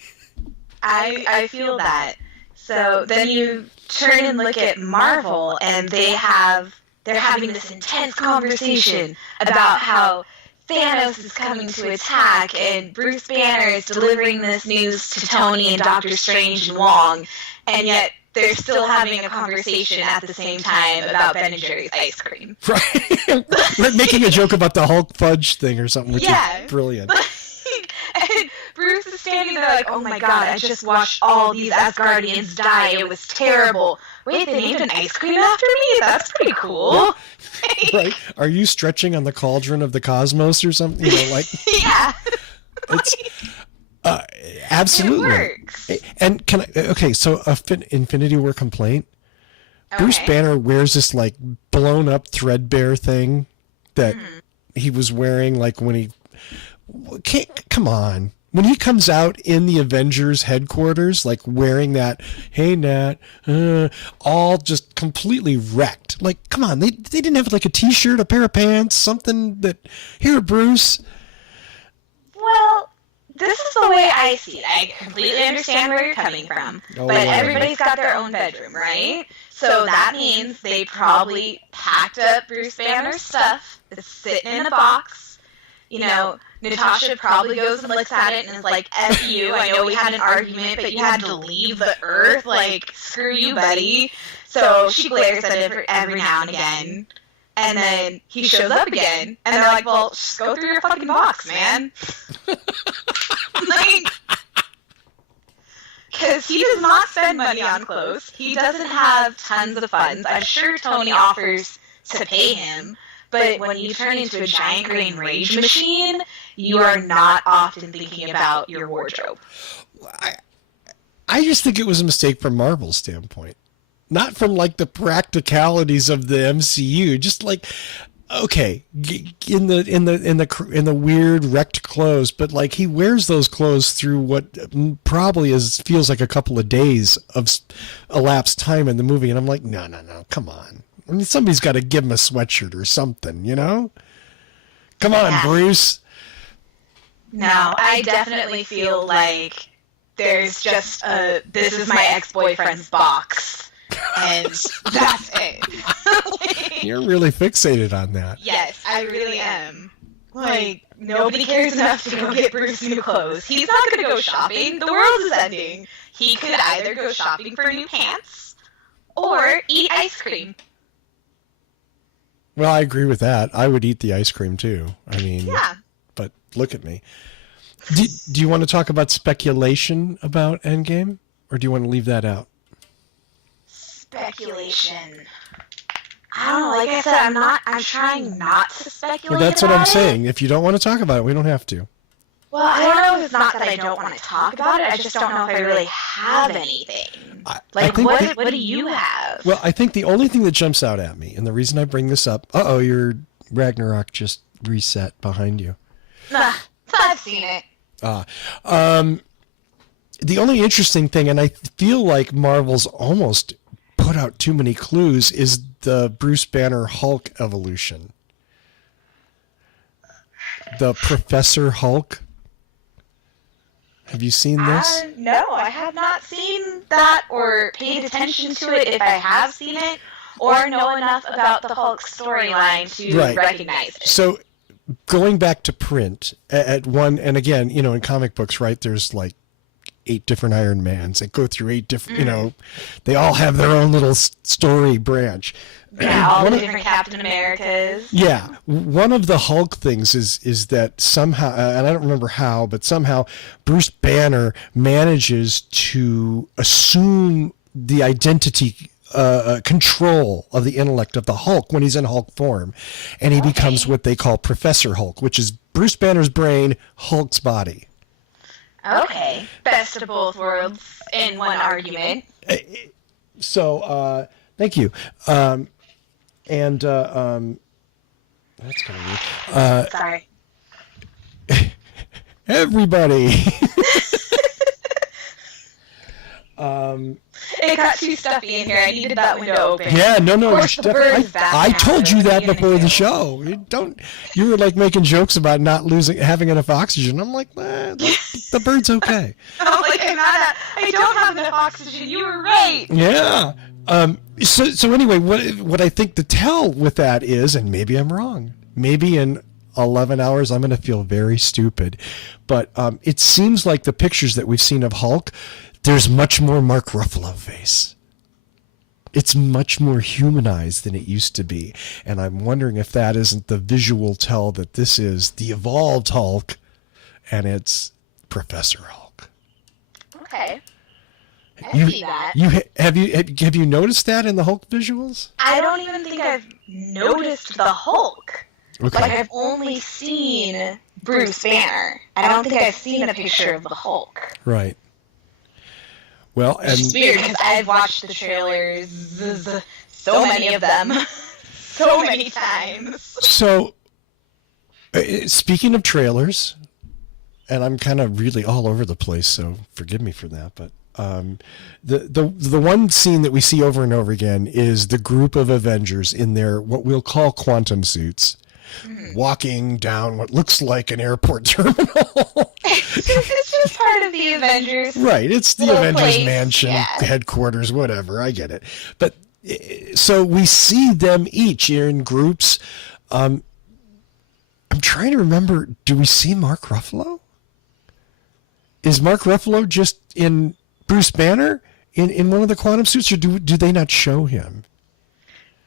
I feel that. So then you turn and look at Marvel, and they're having this intense conversation about how Thanos is coming to attack, and Bruce Banner is delivering this news to Tony and Doctor Strange and Wong, and yet they're still having a conversation at the same time about Ben and Jerry's ice cream. Right. We're making a joke about the Hulk fudge thing or something, which is brilliant. And Bruce is standing there like, oh my god, I just watched all these Asgardians die. It was terrible. Wait, they named an ice cream after me? That's pretty cool. Right? Are you stretching on the cauldron of the cosmos or something? You know, like yeah. It's absolutely. It works. And so Infinity War complaint. Okay. Bruce Banner wears this like blown up threadbare thing that he was wearing like when he come on. When he comes out in the Avengers headquarters, like wearing that, hey Nat, all just completely wrecked. Like, come on, they didn't have like a t-shirt, a pair of pants, something that, here, Bruce. Well, this is the way I see it. I completely understand where you're coming from, but everybody's got their own bedroom, right? So that means they probably packed up Bruce Banner's stuff, it's sitting in a box. You know, Natasha probably goes and looks at it and is like, F you, I know we had an argument, but you had to leave the Earth, like, screw you, buddy. So she glares at it every now and again, and then he shows up again, and they're like, well, just go through your fucking box, man. Like, because he does not spend money on clothes. He doesn't have tons of funds. I'm sure Tony offers to pay him. But when you turn into a giant green rage machine, you are not often thinking about your wardrobe. I just think it was a mistake from Marvel's standpoint. Not from like the practicalities of the MCU. Just like, okay, in the weird wrecked clothes, but like he wears those clothes through what probably feels like a couple of days of elapsed time in the movie, and I'm like, no, come on. I mean, somebody's got to give him a sweatshirt or something, you know? Come on, Bruce. No, I definitely feel like there's just this is my ex-boyfriend's box, and that's it. You're really fixated on that. Yes, I really am. Like, nobody cares enough to go get Bruce new clothes. He's not going to go shopping. The world is ending. He could either go shopping for new pants or eat ice cream. Well, I agree with that. I would eat the ice cream too. I mean, yeah. But look at me. Do you want to talk about speculation about Endgame, or do you want to leave that out? Speculation. I don't know. Like I said, I'm trying not to speculate. Well, that's what I'm saying. If you don't want to talk about it, we don't have to. Well, I don't know if it's not that I don't want to talk about it. I just don't know if I really have anything. What do you have? Well, I think the only thing that jumps out at me, and the reason I bring this up, your Ragnarok just reset behind you. I've seen it. The only interesting thing, and I feel like Marvel's almost put out too many clues, is the Bruce Banner Hulk evolution. The Professor Hulk. Have you seen this? No, I have not seen that or paid attention to it. If I have seen it, or know enough about the Hulk storyline to Right. recognize it. So going back to print at one, and again, in comic books, right, there's like 8 different Iron Mans. They go through 8 different, they all have their own little story branch. Yeah, all the different Captain Americas. Yeah, one of the Hulk things is that somehow, and I don't remember how, but somehow Bruce Banner manages to assume the identity control of the intellect of the Hulk when he's in Hulk form, and he becomes what they call Professor Hulk, which is Bruce Banner's brain, Hulk's body. Okay, best of both worlds in one argument. So, thank you. And that's kind of weird. Sorry. Everybody. It got too stuffy in here. I needed that window open. Yeah, no. Of course, the bird is back I now, told so you that what are you before gonna the do? show. You were like making jokes about not having enough oxygen. I'm like, the bird's okay. I'm like, I don't have enough oxygen. You were right. Yeah. So anyway, what I think the tell with that is, and maybe I'm wrong, maybe in 11 hours I'm going to feel very stupid, but it seems like the pictures that we've seen of Hulk, there's much more Mark Ruffalo face. It's much more humanized than it used to be, and I'm wondering if that isn't the visual tell that this is the evolved Hulk, and it's Professor Hulk. Okay. I see that. Have you noticed that in the Hulk visuals? I don't even think I've noticed the Hulk. Okay. Like, I've only seen Bruce Banner. I don't think I've seen a picture of the Hulk. Right. Well, and It's weird because I've watched the trailers, so many of them, so many times. so speaking of trailers, and I'm kind of really all over the place, so forgive me for that, but the one scene that we see over and over again is the group of Avengers in their what we'll call quantum suits, walking down what looks like an airport terminal. It's just part of the Avengers. Right, it's the Little Avengers place, mansion, yeah. headquarters, whatever, I get it. But so we see them each in groups. I'm trying to remember, do we see Mark Ruffalo? Is Mark Ruffalo just in Bruce Banner in one of the quantum suits, or do they not show him?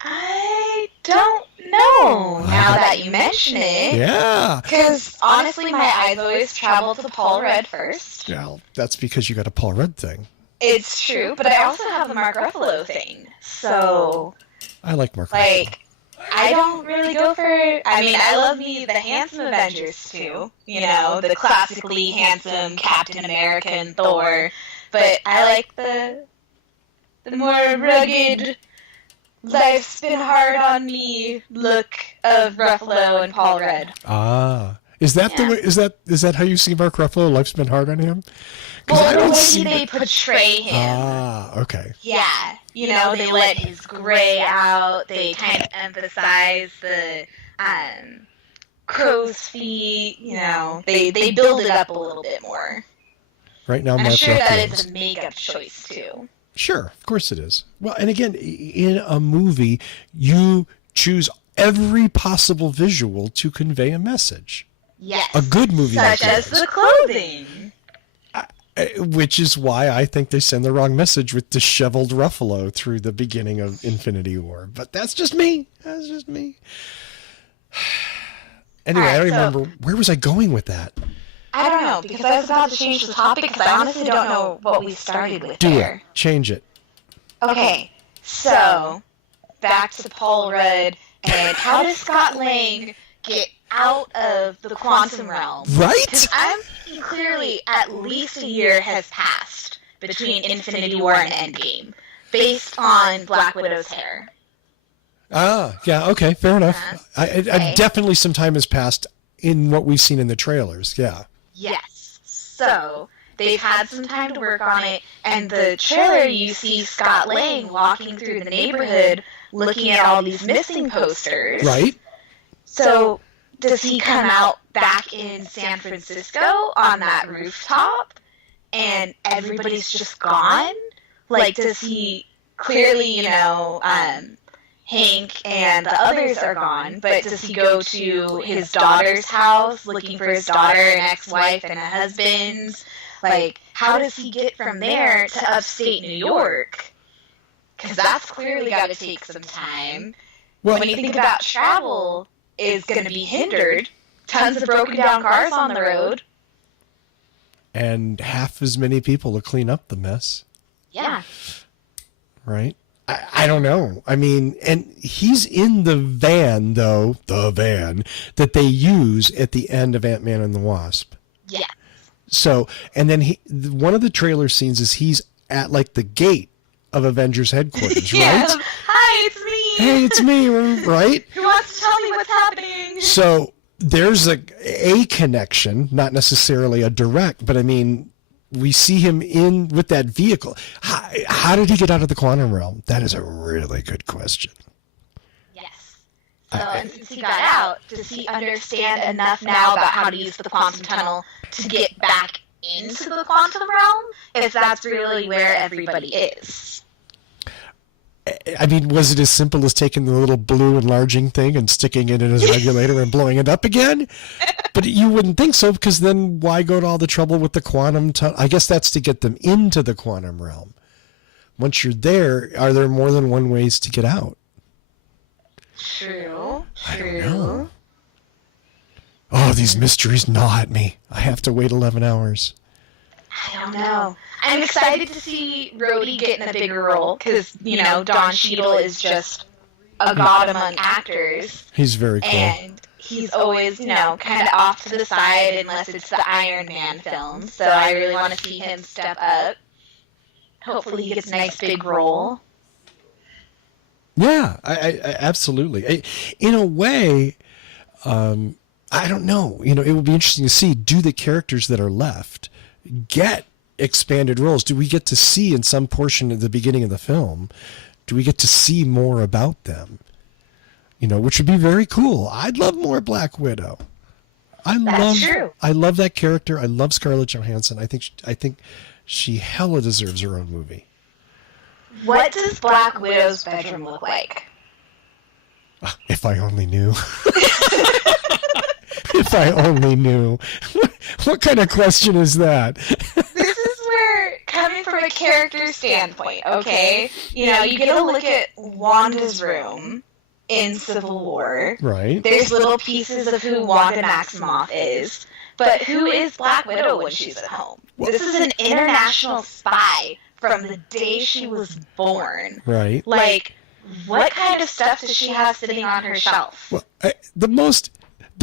I don't know, now that you mention it. Yeah. Because honestly, my eyes always travel to Paul Rudd first. Well, that's because you got a Paul Rudd thing. It's true, but I also have the Mark Ruffalo thing. So, I like Mark Ruffalo. like, I don't really go for... I mean, I love me the handsome Avengers, too. You know, the classically handsome Captain America and Thor. But I like the more rugged, life's been hard on me look of Ruffalo and Paul Rudd. Ah. Is that the Yeah. way? Is that how you see Mark Ruffalo? Life's been hard on him. 'Cause I Well, don't the way see they portray him. Ah, okay. Yeah, you know, they let his gray out. They kind of emphasize the crow's feet. You know, they build it up a little bit more. Right now, I'm Mark sure that Ruffalo's- it's a makeup choice too. Sure, of course it is. Well, and again, in a movie, you choose every possible visual to convey a message. Yes, A good movie like such as this. the clothing. Which is why I think they send the wrong message with disheveled Ruffalo through the beginning of Infinity War. But that's just me. That's just me. Anyway, All right, I don't so- remember. Where was I going with that? I don't know, because I was about to change the topic because I honestly don't know what we started with Do there. it. Change it. Okay, so back to Paul Rudd and how does Scott Lang get out of the quantum realm? Right? Because I'm thinking clearly at least a year has passed between Infinity War and Endgame, based on Black Widow's hair. Ah, yeah, okay, fair enough. Okay. I definitely some time has passed in what we've seen in the trailers, yeah. Yes. So they've had some time to work on it, and the trailer you see Scott Lang walking through the neighborhood looking at all these missing posters. Right? So does he come out back in San Francisco on that rooftop and everybody's just gone? Like, does he clearly, Hank and the others are gone, but does he go to his daughter's house looking for his daughter, an ex-wife, and a husband? Like, how does he get from there to upstate New York? Because that's clearly got to take some time. Well, when you think about travel is going to be hindered, tons of broken down cars on the road. And half as many people to clean up the mess. Yeah. Right? I don't know. I mean, and he's in the van, though, the van, that they use at the end of Ant-Man and the Wasp. Yeah. So, and then one of the trailer scenes is he's at, like, the gate of Avengers headquarters, yeah. right? Hi, it's me. Hey, it's me, right? Who wants to tell me what's happening? So, there's a connection, not necessarily a direct, but I mean, we see him in with that vehicle. How did he get out of the quantum realm? That is a really good question. Yes. So, and since he got out, does he understand enough now about how to use the quantum tunnel to get back into the quantum realm? If that's really where everybody is. I mean, was it as simple as taking the little blue enlarging thing and sticking it in his regulator and blowing it up again? But you wouldn't think so, because then why go to all the trouble with the quantum tunnel? I guess that's to get them into the quantum realm. Once you're there, are there more than one ways to get out? True. I don't know. Oh, these mysteries gnaw at me. I have to wait 11 hours. I don't know. I'm excited to see Rhodey get in a bigger role because, you know, Don Cheadle is just a god among actors. He's very cool. And he's always, you know, kind of off to the side unless it's the Iron Man film. So I really want to see him step up. Hopefully he gets a nice big role. Yeah, I absolutely. In a way, I don't know. You know, it would be interesting to see, do the characters that are left get expanded roles? Do we get to see in some portion at the beginning of the film, do we get to see more about them? You know, which would be very cool. I'd love more Black Widow. That's true. I love that character. I love Scarlett Johansson. I think she hella deserves her own movie. What does Black Widow's bedroom look like? If I only knew. If I only knew. What kind of question is that? This is where, coming from a character standpoint, okay? You know, you get a look at Wanda's room in Civil War. Right. There's little pieces of who Wanda Maximoff is. But who is Black Widow when she's at home? Well, this is an international spy from the day she was born. Right. Like, what kind of stuff does she have sitting on her shelf? Well, the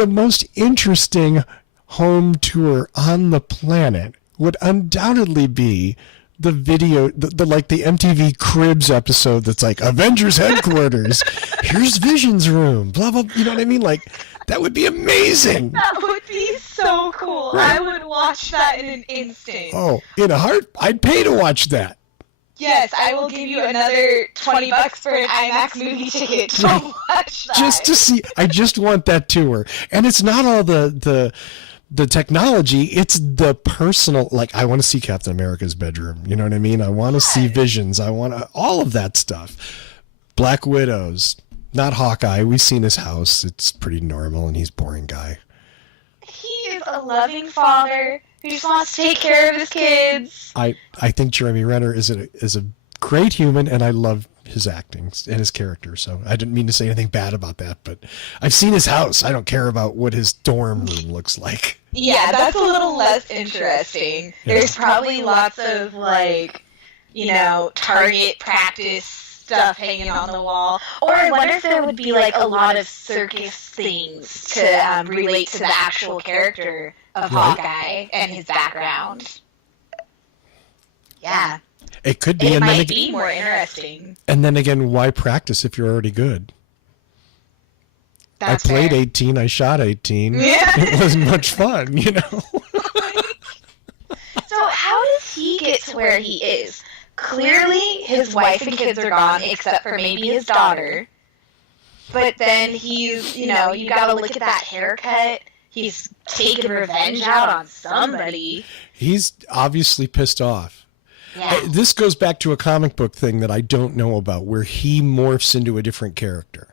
most interesting home tour on the planet would undoubtedly be the video, the like the MTV Cribs episode that's like Avengers headquarters. Here's Vision's room. Blah blah. You know what I mean? Like that would be amazing. That would be so cool. Right. I would watch that in an instant. Oh, in a heart, I'd pay to watch that. Yes, I will give you another $20 for an IMAX movie ticket to watch that. Just to see, I just want that tour. And it's not all the technology, it's the personal, like I want to see Captain America's bedroom. You know what I mean? I want to see Visions. I want all of that stuff. Black Widows, not Hawkeye. We've seen his house. It's pretty normal and he's a boring guy. He is a loving father who just wants to take care of his kids. I think Jeremy Renner is a great human, and I love his acting and his character. So I didn't mean to say anything bad about that, but I've seen his house. I don't care about what his dorm room looks like. Yeah, that's a little less interesting. Yeah. There's probably lots of, like, you know, target practice stuff hanging on the wall. Or I wonder if there would be, like, a lot of circus things to relate to the actual character of Hawkeye and his background. Yeah. It could be. It might be more interesting. And then again, why practice if you're already good? That's I played fair. 18, I shot 18. Yeah. It wasn't much fun, you know? So how does he get to where he is? Clearly, his wife and kids are gone, except for maybe his daughter. But then he's, you know, you gotta look at that haircut. He's taking revenge out on somebody. He's obviously pissed off. Yeah. This goes back to a comic book thing that I don't know about, where he morphs into a different character.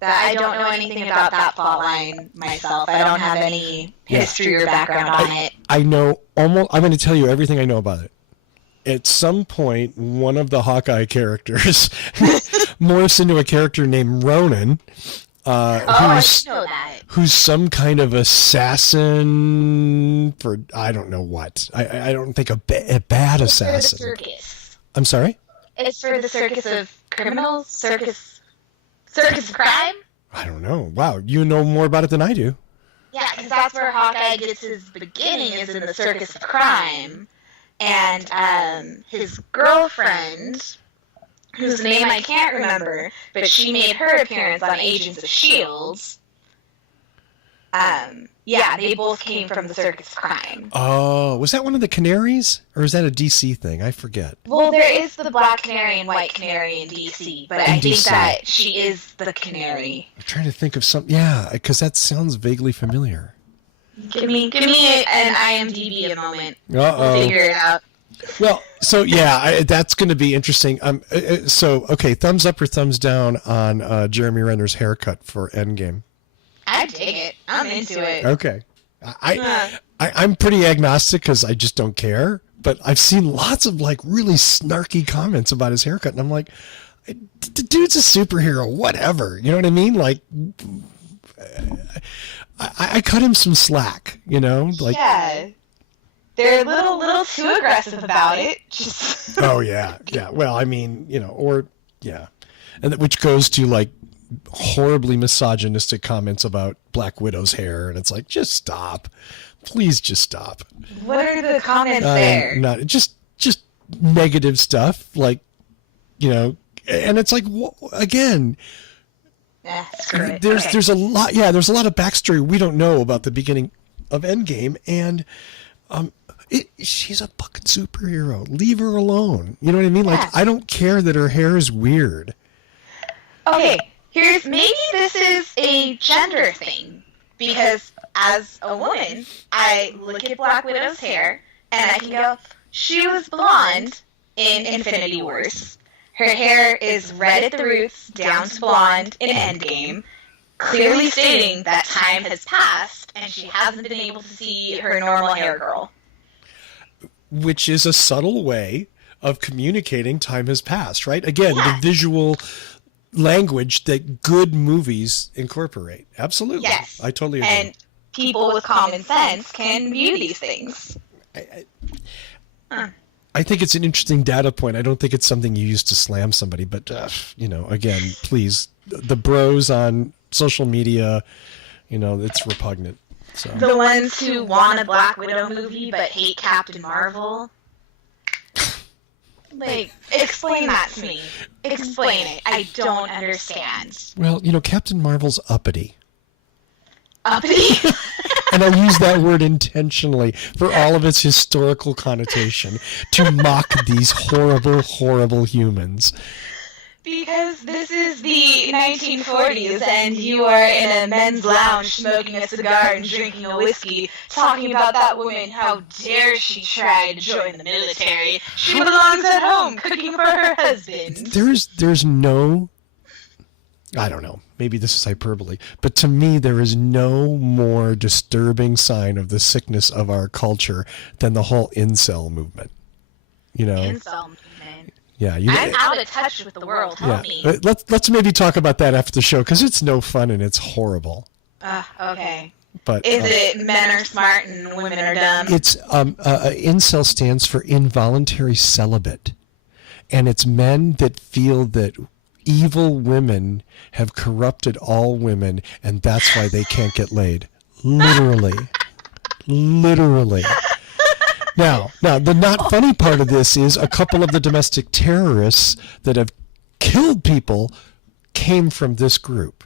I don't know anything about that plot line myself. I don't have any history or background on it. I know almost. I'm going to tell you everything I know about it. At some point, one of the Hawkeye characters morphs into a character named Ronan, I know that. who's some kind of assassin for I don't know what. I don't think a bad assassin. For the circus. I'm sorry? It's for the circus of criminals? Circus of crime? I don't know. Wow, you know more about it than I do. Yeah, because that's where Hawkeye gets his beginning, is in the circus of crime. And his girlfriend, whose name I can't remember, but she made her appearance on Agents of S.H.I.E.L.D. They both came from the circus of crime. Oh, was that one of the Canaries? Or is that a DC thing? I forget. Well, there is the Black Canary and White Canary in DC, but I think that she is the Canary. I'm trying to think of some. Yeah, because that sounds vaguely familiar. Give me an IMDb a moment. Uh-oh. We'll figure it out. Well, so yeah, that's going to be interesting. So okay, thumbs up or thumbs down on Jeremy Renner's haircut for Endgame? I dig it. I'm into it. Okay, I'm pretty agnostic because I just don't care. But I've seen lots of like really snarky comments about his haircut, and I'm like, the dude's a superhero, whatever. You know what I mean? Like, I cut him some slack, you know? Like, yeah. They're a little too aggressive about it. Just oh, yeah. Yeah. Well, I mean, you know, or, yeah. And which goes to, like, horribly misogynistic comments about Black Widow's hair. And it's like, just stop. Please just stop. What are the comments there? Not just negative stuff. Like, you know, and it's like, again, there's a lot. Yeah, there's a lot of backstory we don't know about the beginning of Endgame, and she's a fucking superhero. Leave her alone. You know what I mean? Like, I don't care that her hair is weird. Okay, maybe this is a gender thing, because as a woman, I look at Black Widow's hair and I can go, she was blonde in Infinity Wars. Her hair is red at the roots, down to blonde in Endgame, clearly stating that time has passed and she hasn't been able to see her normal hair girl. Which is a subtle way of communicating time has passed, right? Again, the visual language that good movies incorporate. Absolutely. Yes. I totally agree. And people with common sense can view these things. I think it's an interesting data point. I don't think it's something you use to slam somebody, but, you know, again, please, the bros on social media, you know, it's repugnant. So. The ones who want a Black Widow movie but hate Captain Marvel. Like, explain that to me. Explain it. I don't understand. Well, you know, Captain Marvel's uppity. Uppity? And I use that word intentionally for all of its historical connotation to mock these horrible, horrible humans. Because this is the 1940s and you are in a men's lounge smoking a cigar and drinking a whiskey, talking about that woman, how dare she try to join the military. She belongs at home cooking for her husband. There's no, I don't know, maybe this is hyperbole, but to me there is no more disturbing sign of the sickness of our culture than the whole incel movement. You know? Incel movement. Yeah, I'm out of touch with the world. Help me. Let's maybe talk about that after the show, because it's no fun and it's horrible. Okay. But is it men are smart and women are dumb? It's incel stands for involuntary celibate, and it's men that feel that evil women have corrupted all women, and that's why they can't get laid. Literally. Now, the not funny part of this is a couple of the domestic terrorists that have killed people came from this group.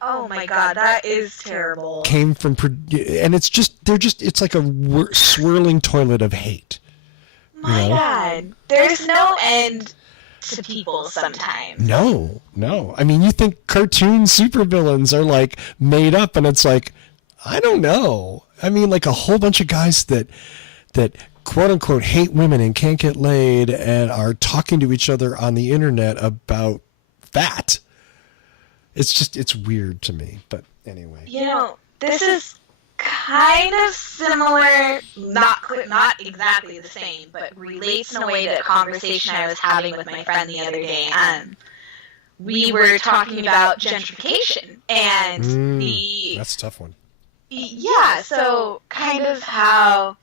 Oh my God, that is terrible. Came from, and it's like a swirling toilet of hate. My God, there's no end to people sometimes. No. I mean, you think cartoon supervillains are like made up, and it's like, I don't know. I mean, like a whole bunch of guys that quote unquote hate women and can't get laid and are talking to each other on the internet about that. It's weird to me, but anyway. This is kind of similar, not exactly the same, but relates in a way to a conversation I was having with my friend the other day. We were talking about gentrification and that's a tough one. Yeah, so kind of how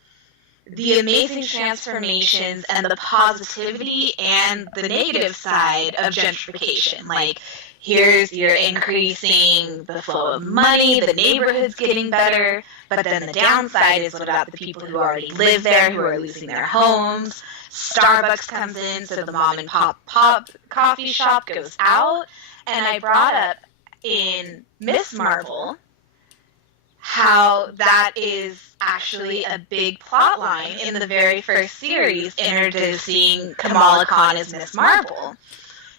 the amazing transformations and the positivity and the negative side of gentrification. Like, you're increasing the flow of money, the neighborhood's getting better, but then the downside is what about the people who already live there, who are losing their homes? Starbucks comes in, so the mom and pop coffee shop goes out. And I brought up in Miss Marvel how that is actually a big plot line in the very first series, introducing Kamala Khan as Miss Marvel.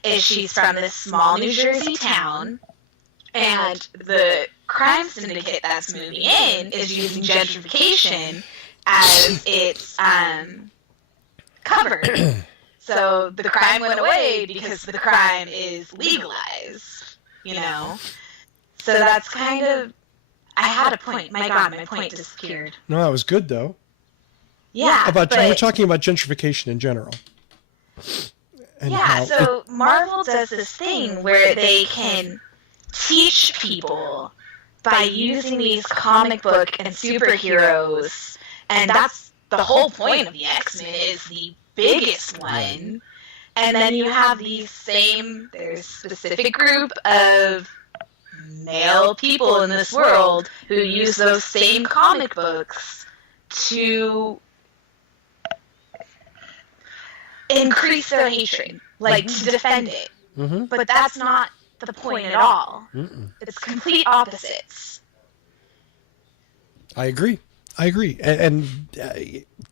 She's from this small New Jersey town, and the crime syndicate that's moving in is using gentrification as its cover. So the crime went away because the crime is legalized, So that's kind of... I had a point. My God, my point disappeared. No, that was good, though. Yeah, we're talking about gentrification in general. And so Marvel does this thing where they can teach people by using these comic book and superheroes, and that's the whole point of the X-Men, is the biggest one. And then you have there's a specific group of male people in this world who use those same comic books to increase their hatred, to defend it. Mm-hmm. But that's not the point at all. Mm-mm. It's complete opposites. I agree. And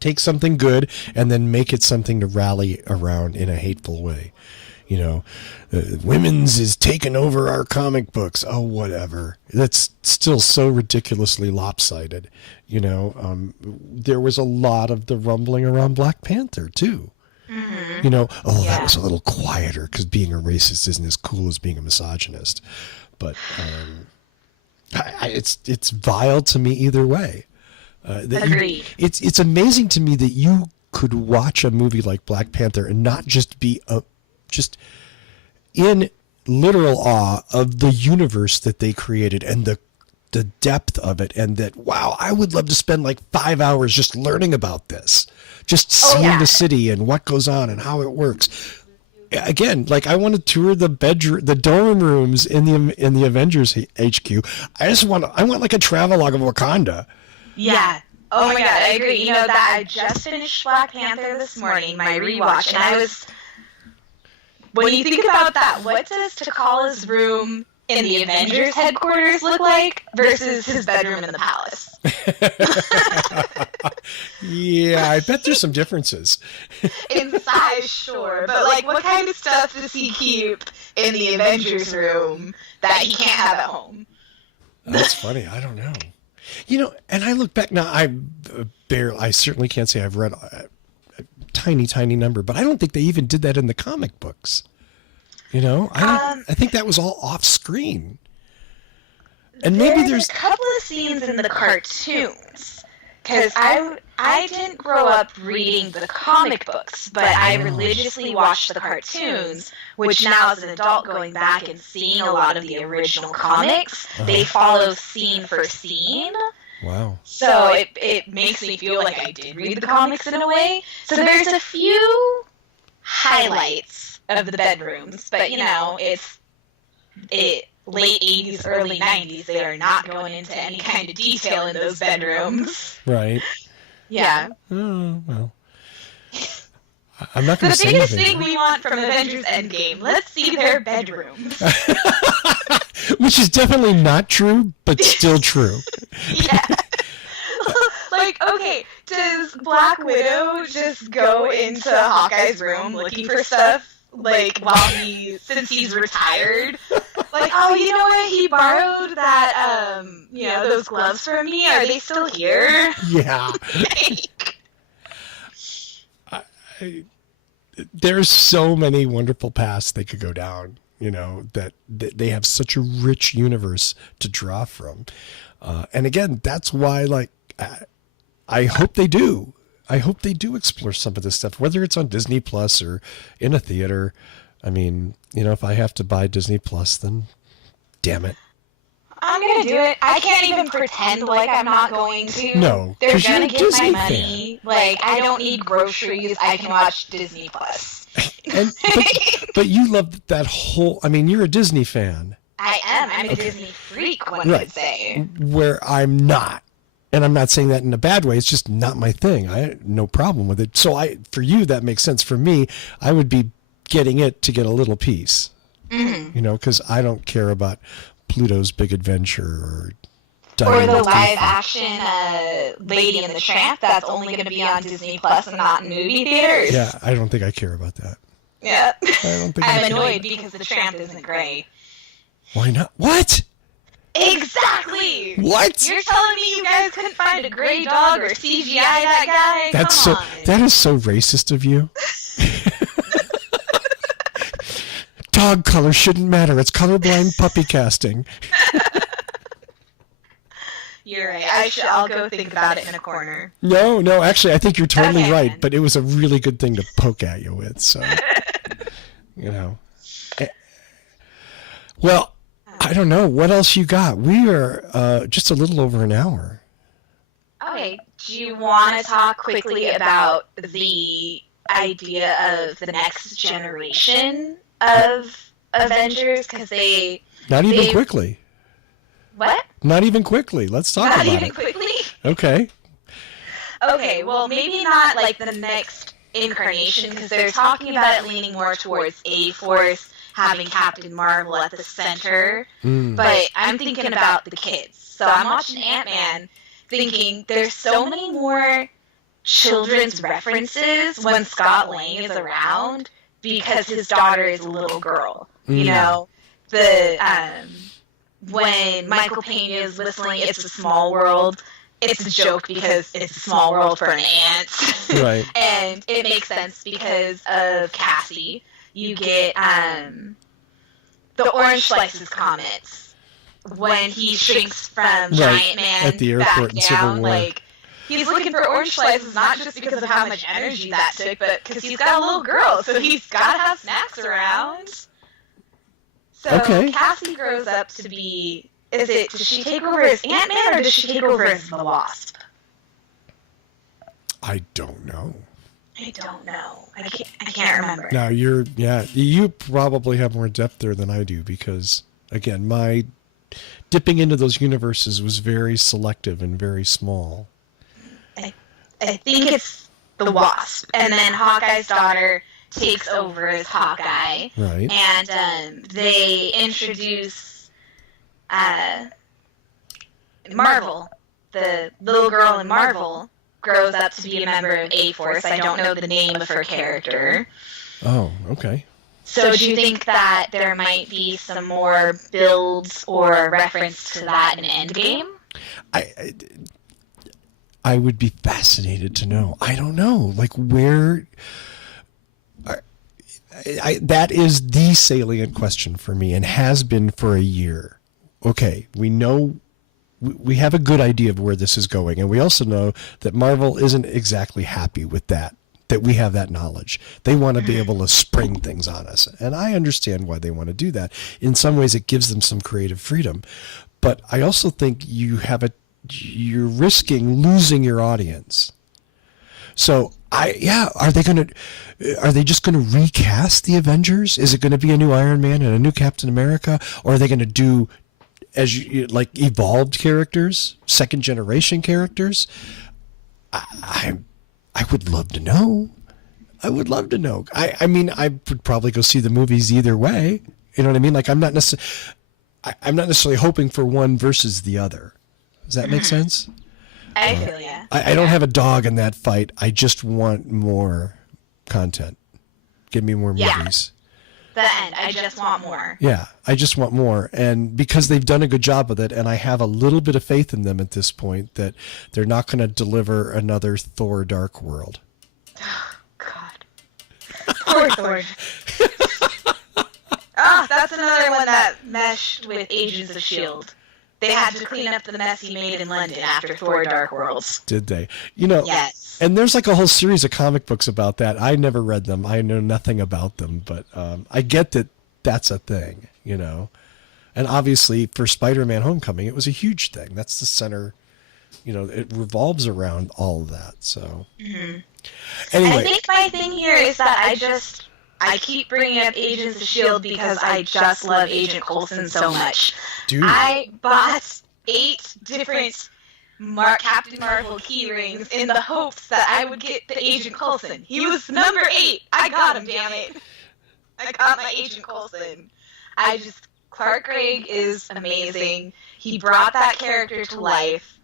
take something good and then make it something to rally around in a hateful way. Women's is taking over our comic books. Oh, whatever. That's still so ridiculously lopsided. There was a lot of the rumbling around Black Panther, too. Mm-hmm. That was a little quieter because being a racist isn't as cool as being a misogynist. But it's vile to me either way. Agreed. It's amazing to me that you could watch a movie like Black Panther and not just be just in literal awe of the universe that they created and the depth of it, and that, wow, I would love to spend 5 hours just learning about this, just seeing the city and what goes on and how it works. Again, I want to tour the dorm rooms in the Avengers HQ. I want a travelogue of Wakanda. Yeah. Oh my God, I agree. That I just finished Black Panther this morning, my rewatch, and when you think about that, what does T'Challa's room in the Avengers headquarters look like versus his bedroom in the palace? Yeah, I bet there's some differences. In size, sure, but what kind of stuff does he keep in the Avengers room that he can't have at home? That's funny. I don't know. And I look back now. I certainly can't say I've read a tiny number, but I don't think they even did that in the comic books. I think that was all off screen. And maybe there's a couple of scenes in the cartoons, because I didn't grow up reading the comic books, but I religiously watched the cartoons, which now as an adult going back and seeing a lot of the original comics, they follow scene for scene. Wow. So it makes me feel like I did read the comics in a way. So there's a few highlights of the bedrooms, but it's late 80s, early 90s. They are not going into any kind of detail in those bedrooms. Right. Yeah. Oh, well. I'm not going to say the biggest anything. thing we want from Avengers Endgame, let's see their bedrooms. Which is definitely not true, but still true. Yeah. Okay, does Black Widow just go into Hawkeye's room looking for stuff, since he's retired? Oh, you know what? He borrowed that, those gloves from me. Are they still here? Yeah. there's so many wonderful paths they could go down, that they have such a rich universe to draw from. And again, that's why, like, I hope they do. I hope they do explore some of this stuff, whether it's on Disney Plus or in a theater. I mean, if I have to buy Disney Plus, then damn it. I'm going to do it. I can't even pretend like I'm not going to. No, they're going to get my money. Fan. Like, I don't need groceries. I can watch Disney Plus. But you love that whole, I mean, you're a Disney fan. I am. I'm a Disney freak, one could say. Where I'm not. And I'm not saying that in a bad way. It's just not my thing. I have no problem with it. So for you, that makes sense. For me, I would be getting it to get a little piece. Mm-hmm. Because I don't care about Pluto's Big Adventure or the live action Lady and the Tramp that's only going to be on Disney Plus and not in movie theaters. Yeah, I don't think I care about that. Yeah. I'm annoyed because the Tramp isn't gray. Why not? What? Exactly. What? You're telling me you guys couldn't find a gray dog or CGI that guy? That is so racist of you. Dog color shouldn't matter. It's colorblind puppy casting. You're right. I'll go think about it in a corner. No, actually, I think you're totally right. But it was a really good thing to poke at you with. So, Well, I don't know. What else you got? We are just a little over an hour. Okay. Do you want to talk quickly about the idea of the next generation of Avengers? Because Not even quickly. What? Not even quickly. Let's talk about it. Not even quickly? Okay. Okay, well, maybe not like the next incarnation, because they're talking about it leaning more towards A-Force, having Captain Marvel at the center. But I'm thinking about the kids. So I'm watching Ant-Man thinking there's so many more children's references when Scott Lang is around because his daughter is a little girl. When Michael Pena is whistling It's a Small World, it's a joke because it's a small world for an ant. Right. And it makes sense because of Cassie. You get the Orange Slices comments when he shrinks from Giant Man at the airport in Civil War. Like, he's looking for orange slices not just because of how much energy that took, but because he's got a little girl, so he's got to have snacks around. So Cassie grows up to be, does she take over as Ant-Man or does she take over as the Wasp? I don't know. I don't know. I can't remember. Now you probably have more depth there than I do because, again, my dipping into those universes was very selective and very small. I think it's the Wasp, and then Hawkeye's daughter takes over as Hawkeye. Right. And they introduce Marvel. The little girl in Marvel grows up to be a member of A-Force. I don't know the name of her character. Oh, okay. So do you think that there might be some more builds or reference to that in Endgame? I would be fascinated to know. I don't know. Like, where... that is the salient question for me and has been for a year. Okay, we know... We have a good idea of where this is going, and we also know that Marvel isn't exactly happy with that we have that knowledge. They want to be able to spring things on us, and I understand why they want to do that. In some ways, it gives them some creative freedom, but I also think you're risking losing your audience. So are they just going to recast the Avengers? Is it going to be a new Iron Man and a new Captain America, or are they going to do evolved characters, second generation characters? I would love to know. I mean, I would probably go see the movies either way. You know what I mean? Like, I'm not necessarily hoping for one versus the other. Does that make sense? I feel ya. I don't have a dog in that fight. I just want more content. Give me more movies. The end. I just want more. Yeah, I just want more. And because they've done a good job with it, and I have a little bit of faith in them at this point, that they're not going to deliver another Thor Dark World. Oh, God. Poor Thor. Ah, that's another one that meshed with Agents of S.H.I.E.L.D. They had to clean up the mess he made in London after Thor Dark Worlds. Did they? You know, yes. And there's like a whole series of comic books about that. I never read them. I know nothing about them, but I get that that's a thing, you know. And obviously for Spider-Man Homecoming, it was a huge thing. That's the center, you know, it revolves around all of that. So Mm-hmm. Anyway. I think my thing here is that I keep bringing up Agents of S.H.I.E.L.D. because I just love Agent Coulson so much. Dude. I bought 8 different Captain Marvel key rings in the hopes that I would get the Agent Coulson. He was number 8. I got him, damn it. I got my Agent Coulson. Clark Gregg is amazing. He brought that character to life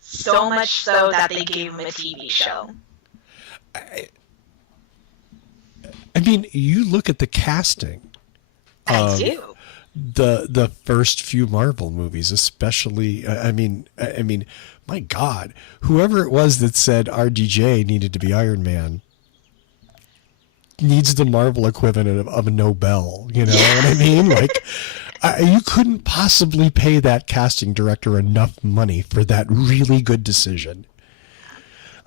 so much so that they gave him a TV show. I mean, you look at the casting. I do. The first few Marvel movies, especially. I mean, my God, whoever it was that said RDJ needed to be Iron Man needs the Marvel equivalent of a Nobel. You know what I mean? Like, you couldn't possibly pay that casting director enough money for that really good decision.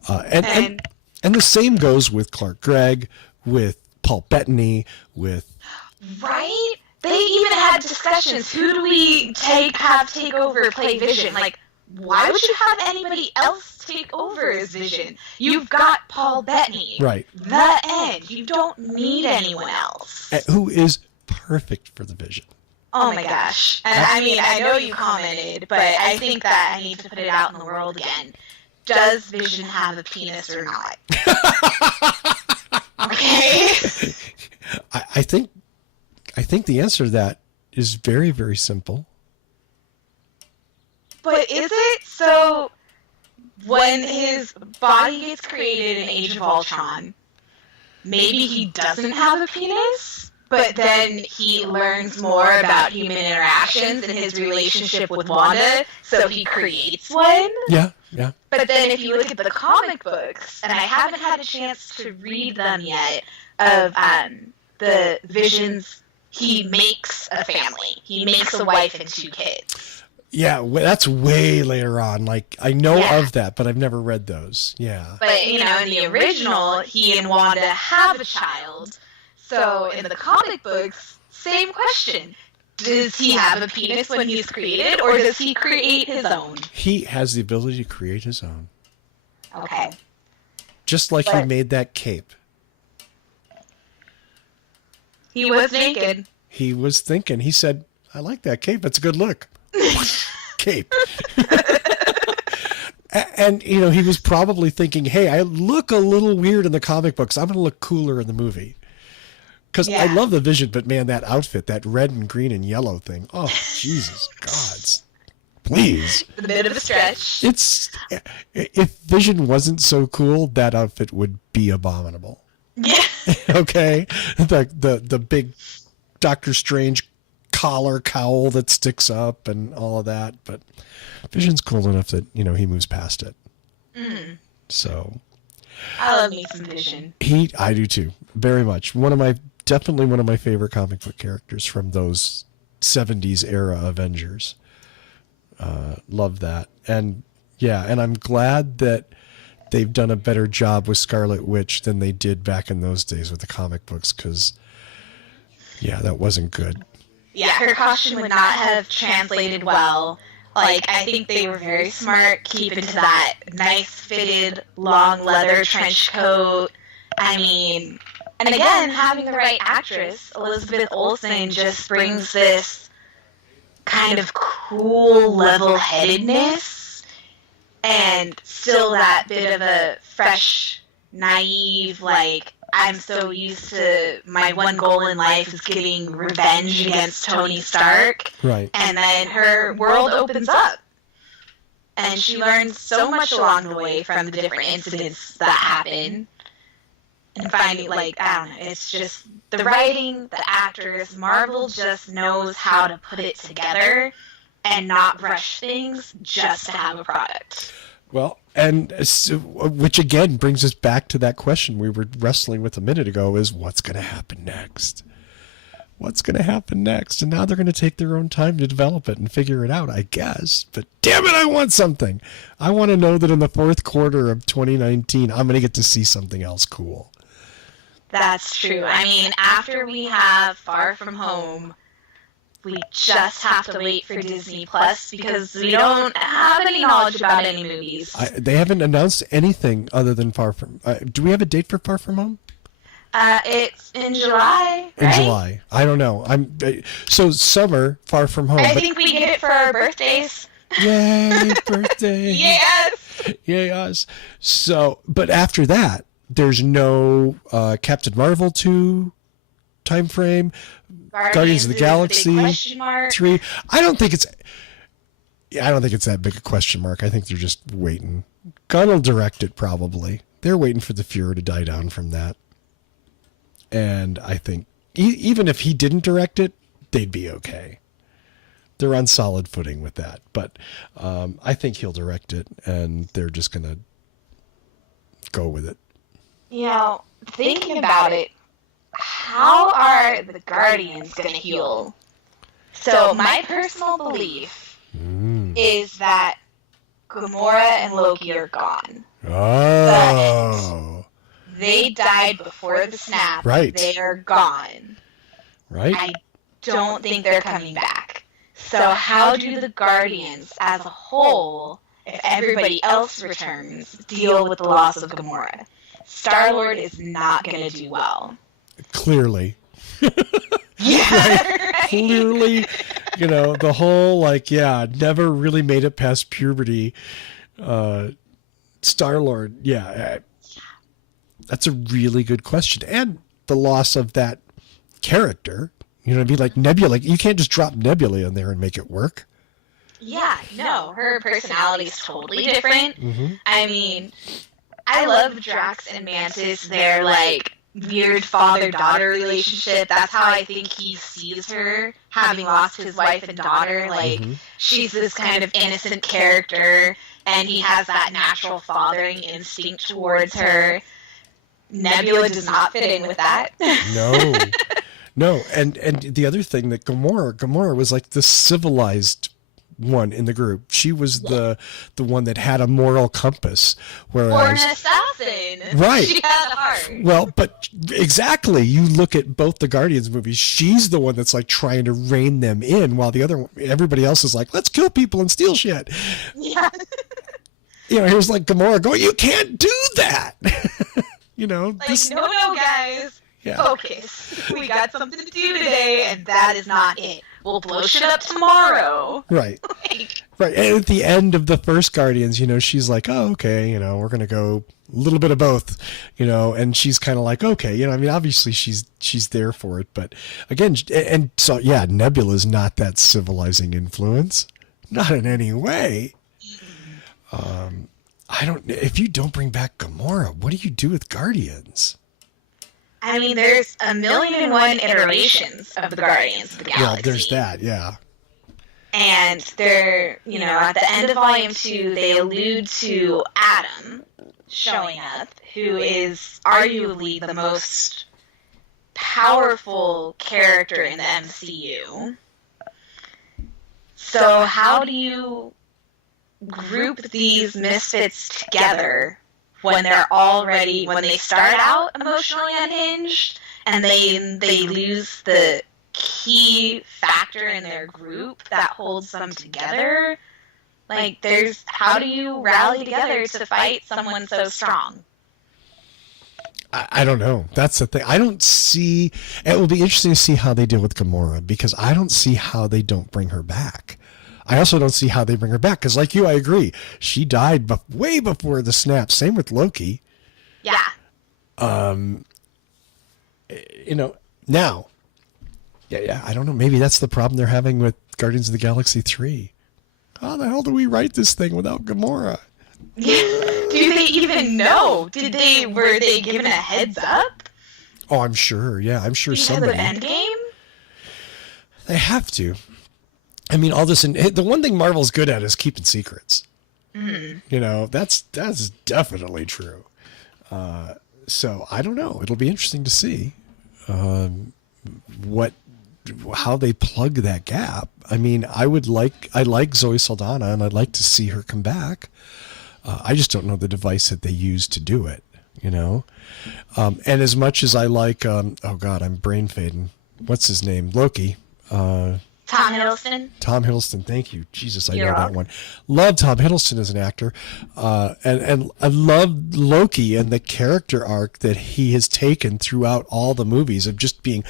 And the same goes with Clark Gregg, with Paul Bettany, with... Right? They even had discussions. Who do we have take over play Vision? Like, why would you have anybody else take over as Vision? You've got Paul Bettany. Right. The end. You don't need anyone else. Who is perfect for the Vision. Oh my gosh. And I mean, I know you commented, but I think that I need to put it out in the world again. Does Vision have a penis or not? Okay. I think the answer to that is very, very simple. But is it? So, when his body gets created in Age of Ultron, maybe he doesn't have a penis, but then he learns more about human interactions and his relationship with Wanda, so he creates one? Yeah. But then if you look at the comic books, and I haven't had a chance to read them yet, of the Visions, he makes a family. He makes a wife and 2 kids. Yeah, that's way later on. Like, I know of that, but I've never read those. Yeah. But, you know, in the original, he and Wanda have a child. So in the comic books, same question. Does he have a penis when he's created, or does he create his own? He has the ability to create his own. Okay. Just like he made that cape. He was naked. He was thinking. He said, I like that cape. It's a good look. Cape. And, you know, he was probably thinking, hey, I look a little weird in the comic books. I'm going to look cooler in the movie. Because I love the Vision, but man, that outfit, that red and green and yellow thing. Oh, Jesus, gods. Please. A bit of a stretch. If Vision wasn't so cool, that outfit would be abominable. Yeah. Okay? The big Doctor Strange collar cowl that sticks up and all of that. But Vision's cool enough that, you know, he moves past it. Mm. So. I love me some Vision. I do too. Very much. Definitely one of my favorite comic book characters from those 70s era Avengers. Love that. And yeah, and I'm glad that they've done a better job with Scarlet Witch than they did back in those days with the comic books, because yeah, that wasn't good. Yeah, her costume would not have translated well. Like, I think they were very smart keeping to that nice fitted long leather trench coat. I mean, and again, having the right actress, Elizabeth Olsen, just brings this kind of cool level-headedness and still that bit of a fresh, naive, like, I'm so used to my one goal in life is getting revenge against Tony Stark. Right. And then her world opens up. And she learns so much along the way from the different incidents that happen. And finding, like, I don't know, it's just the writing, the actors, Marvel just knows how to put it together and not rush things just to have a product. Well, and which again brings us back to that question we were wrestling with a minute ago: is what's going to happen next? What's going to happen next? And now they're going to take their own time to develop it and figure it out, I guess. But damn it, I want something. I want to know that in the fourth quarter of 2019, I'm going to get to see something else cool. That's true. I mean, after we have Far From Home, we just have to wait for Disney Plus because we don't have any knowledge about any movies. They haven't announced anything other than Far From... do we have a date for Far From Home? It's in July, right? In July. I don't know. So summer, Far From Home. I think we get it for our birthdays. Yay, birthday. Yes. Yay, us. So, but after that, there's no Captain Marvel 2 time frame. Guardians of the Galaxy 3. I don't think it's that big a question mark. I think they're just waiting. Gunn will direct it probably. They're waiting for the furor to die down from that. And I think even if he didn't direct it, they'd be okay. They're on solid footing with that. But I think he'll direct it, and they're just going to go with it. You know, thinking about it, how are the Guardians going to heal? So my personal belief is that Gamora and Loki are gone. Oh. But they died before the snap. Right. They are gone. Right. I don't think they're coming back. So how do the Guardians as a whole, if everybody else returns, deal with the loss of Gamora? Star-Lord is not going to do well. Clearly. Yeah. Right? Clearly, the whole, never really made it past puberty. Star-Lord, yeah. That's a really good question. And the loss of that character, it'd be like Nebula. You can't just drop Nebula in there and make it work. Yeah, no. Her personality is totally different. Mm-hmm. I mean, I love Drax and Mantis. Their, weird father-daughter relationship. That's how I think he sees her, having lost his wife and daughter. She's this kind of innocent character, and he has that natural fathering instinct towards her. Nebula does not fit in with that. No. And the other thing that Gamora was like the civilized one in the group. She was the one that had a moral compass. Whereas, or an assassin. Right. She had a heart. Well, but exactly. You look at both the Guardians movies, she's the one that's trying to rein them in while everybody else is like, let's kill people and steal shit. Yeah. Here's Gamora going, you can't do that. No, guys. Yeah. Focus. We got something to do today, and that is not it. We'll blow shit up tomorrow. Right. Right. And at the end of the first Guardians, she's like, oh, okay, we're going to go a little bit of both, and she's kind of like, okay, obviously she's there for it. But again, and so, yeah, Nebula's not that civilizing influence. Not in any way. If you don't bring back Gamora, what do you do with Guardians? I mean, there's 1,000,001 iterations of the Guardians of the Galaxy. Well, there's that, yeah. And they're, at the end of Volume 2, they allude to Adam showing up, who is arguably the most powerful character in the MCU. So how do you group these misfits together when they start out emotionally unhinged and they lose the key factor in their group that holds them together? How do you rally together to fight someone so strong? I don't know. That's the thing. I don't see. It will be interesting to see how they deal with Gamora, because I don't see how they don't bring her back. I also don't see how they bring her back, because like you, I agree. She died way before the snap. Same with Loki. Yeah. Now. Yeah, I don't know. Maybe that's the problem they're having with Guardians of the Galaxy 3. How the hell do we write this thing without Gamora? Do they even know? Were they given a heads up? Oh, I'm sure. Yeah, I'm sure somebody. Because of Endgame? They have to. I mean, all this, and the one thing Marvel's good at is keeping secrets. You know, that's definitely true. So I don't know. It'll be interesting to see how they plug that gap. I mean, I like Zoe Saldana, and I'd like to see her come back. I just don't know the device that they use to do it. You know, and as much as I like, oh God, I'm brain fading. What's his name? Loki. Tom Hiddleston. Tom Hiddleston, thank you. Jesus, I You're know that welcome. one. Love Tom Hiddleston as an actor. And I love Loki and the character arc that he has taken throughout all the movies of just being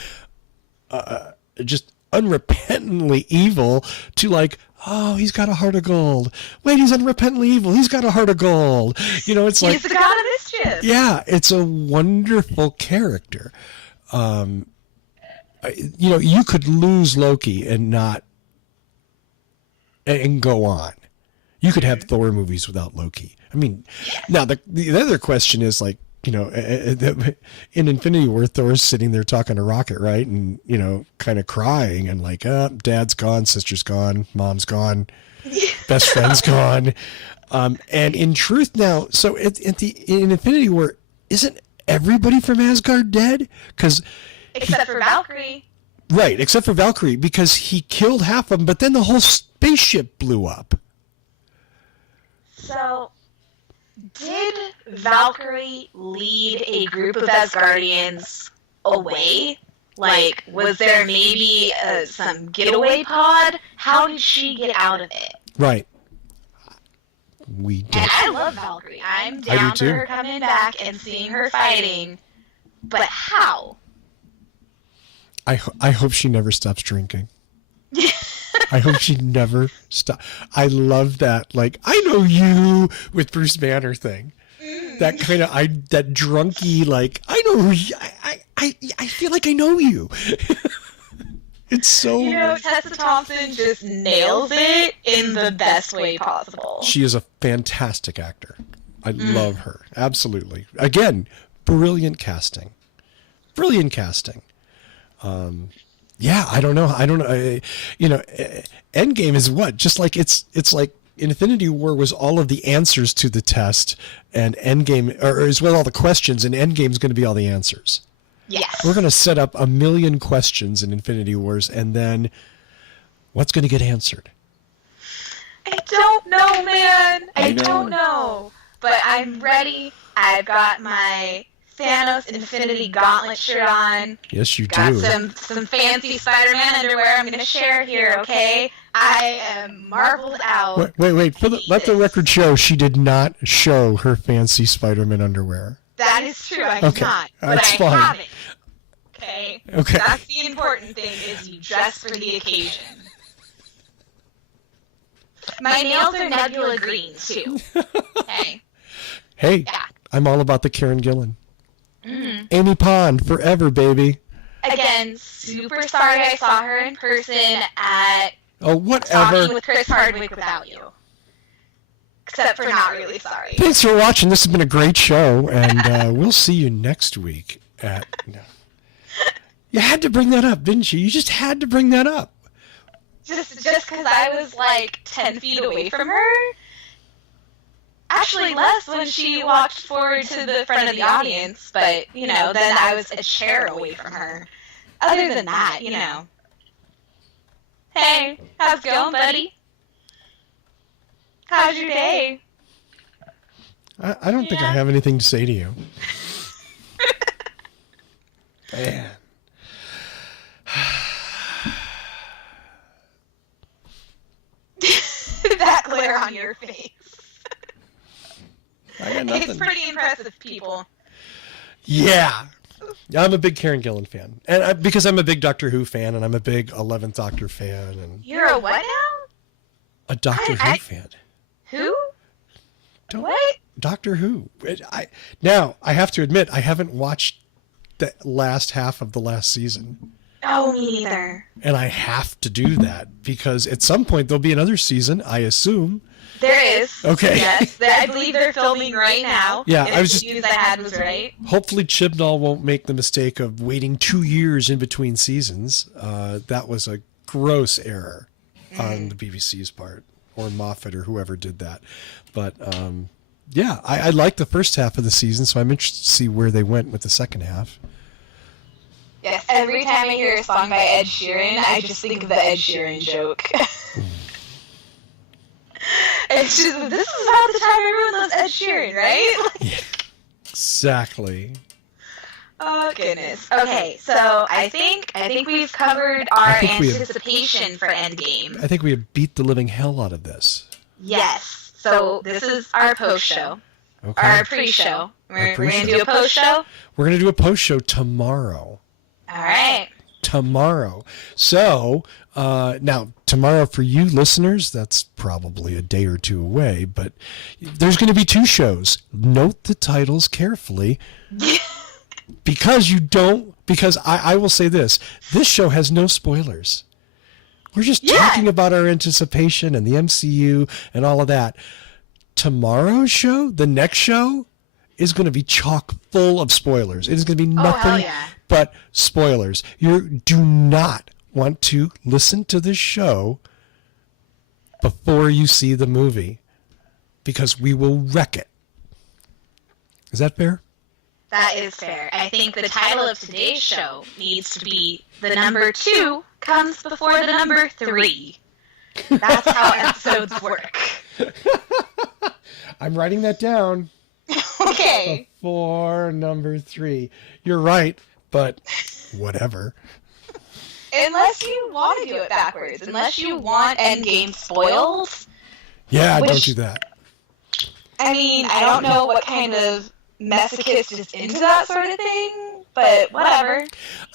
just unrepentantly evil to like, oh, he's got a heart of gold. Wait, he's unrepentantly evil. He's got a heart of gold. You know, it's like... He's the god of mischief. Yeah, it's a wonderful character. You know, you could lose Loki and go on. You could have Thor movies without Loki. I mean, now the other question is like, you know, in Infinity War, Thor's sitting there talking to Rocket, right? And, you know, kind of crying and like, dad's gone, sister's gone, mom's gone, best friend's gone. And in truth now, so in Infinity War, isn't everybody from Asgard dead? Except for Valkyrie. Right, except for Valkyrie, because he killed half of them, but then the whole spaceship blew up. So, did Valkyrie lead a group of Asgardians away? Like, was there maybe some getaway pod? How did she get out of it? Right. We did. And I love Valkyrie. I'm down for her coming back and seeing her fighting. But how? I hope she never stops drinking. I hope she never stops. I love that, like, I know you with Bruce Banner thing. That kind of, that drunky, like, I know who you, I feel like I know you. It's so... You know, Tessa Thompson just nails it in the best way possible. She is a fantastic actor. I love her. Absolutely. Again, brilliant casting. Brilliant casting. Yeah, I don't know. You know, Endgame is what? Just like it's like Infinity War was all of the answers to the test, and Endgame, or as well all the questions, and Endgame's going to be all the answers. Yes. We're going to set up a million questions in Infinity Wars, and then what's going to get answered? I don't know, man. I don't know. But I'm ready. I've got my Thanos Infinity Gauntlet shirt on. Yes, you Got do. some fancy Spider-Man underwear I'm going to share here, okay? I am marveled out. Wait. Let the record show she did not show her fancy Spider-Man underwear. That is true. I did not. But That's I fine. have it. Okay? Okay. That's the important thing, is you dress for the occasion. My nails are Nebula green, too. Okay? Hey, Yeah. I'm all about the Karen Gillan. Amy Pond, forever, baby. Again, super sorry I saw her in person at Oh, Talking whatever. with Chris Hardwick without you. Except for not really sorry. Thanks for watching. This has been a great show, and we'll see you next week at... No. You had to bring that up, didn't you? You just had to bring that up. Just because I was like 10 feet away from her. Actually, less when she walked forward to the front of the audience, but, you know, then I was a chair away from her. Other than that, you know. Hey, how's it going, buddy? How's your day? I don't think I have anything to say to you. Man. That glare on your face. I got nothing. It's pretty impressive, people. Yeah. I'm a big Karen Gillan fan. And because I'm a big Doctor Who fan, and I'm a big 11th Doctor fan, and You're a what now? a Doctor Who fan. Who? Don't, What? Doctor Who. Now, I have to admit, I haven't watched the last half of the last season. Oh, me neither. And I have to do that, because at some point there'll be another season, I assume. There is. Okay. Yes, I believe they're filming right now. Yeah, If I was the just... news I had was right. Hopefully Chibnall won't make the mistake of waiting 2 years in between seasons. That was a gross error on the BBC's part. or Moffat or whoever did that. But yeah, I liked the first half of the season, so I'm interested to see where they went with the second half. Yes, every time I hear a song by Ed Sheeran, I just think of the Ed Sheeran joke. It's just, this is about the time everyone loves Ed Sheeran, right? Yeah, exactly. Oh, goodness. Okay, so I think we've covered our anticipation for Endgame. I think we have beat the living hell out of this. Yes. So this is our post-show. Okay. Our pre-show. We're going to do a post-show? We're going to do a post-show tomorrow. All right. Tomorrow. So, now, tomorrow for you listeners, that's probably a day or two away, but there's going to be 2 shows. Note the titles carefully. Because I will say this show has no spoilers. We're just talking about our anticipation and the MCU and all of that. Tomorrow's show, the next show, is going to be chock full of spoilers. It is going to be nothing but spoilers. You do not want to listen to this show before you see the movie, because we will wreck it. Is that fair? That is fair. I think the title of today's show needs to be The Number 2 Comes Before the Number 3. That's how episodes work. I'm writing that down. Okay. Before number 3. You're right, but whatever. Unless you want to do it backwards. Unless you want Endgame spoiled. Yeah, don't do that. I mean, I don't know what kind of masochist is into that sort of thing, but whatever.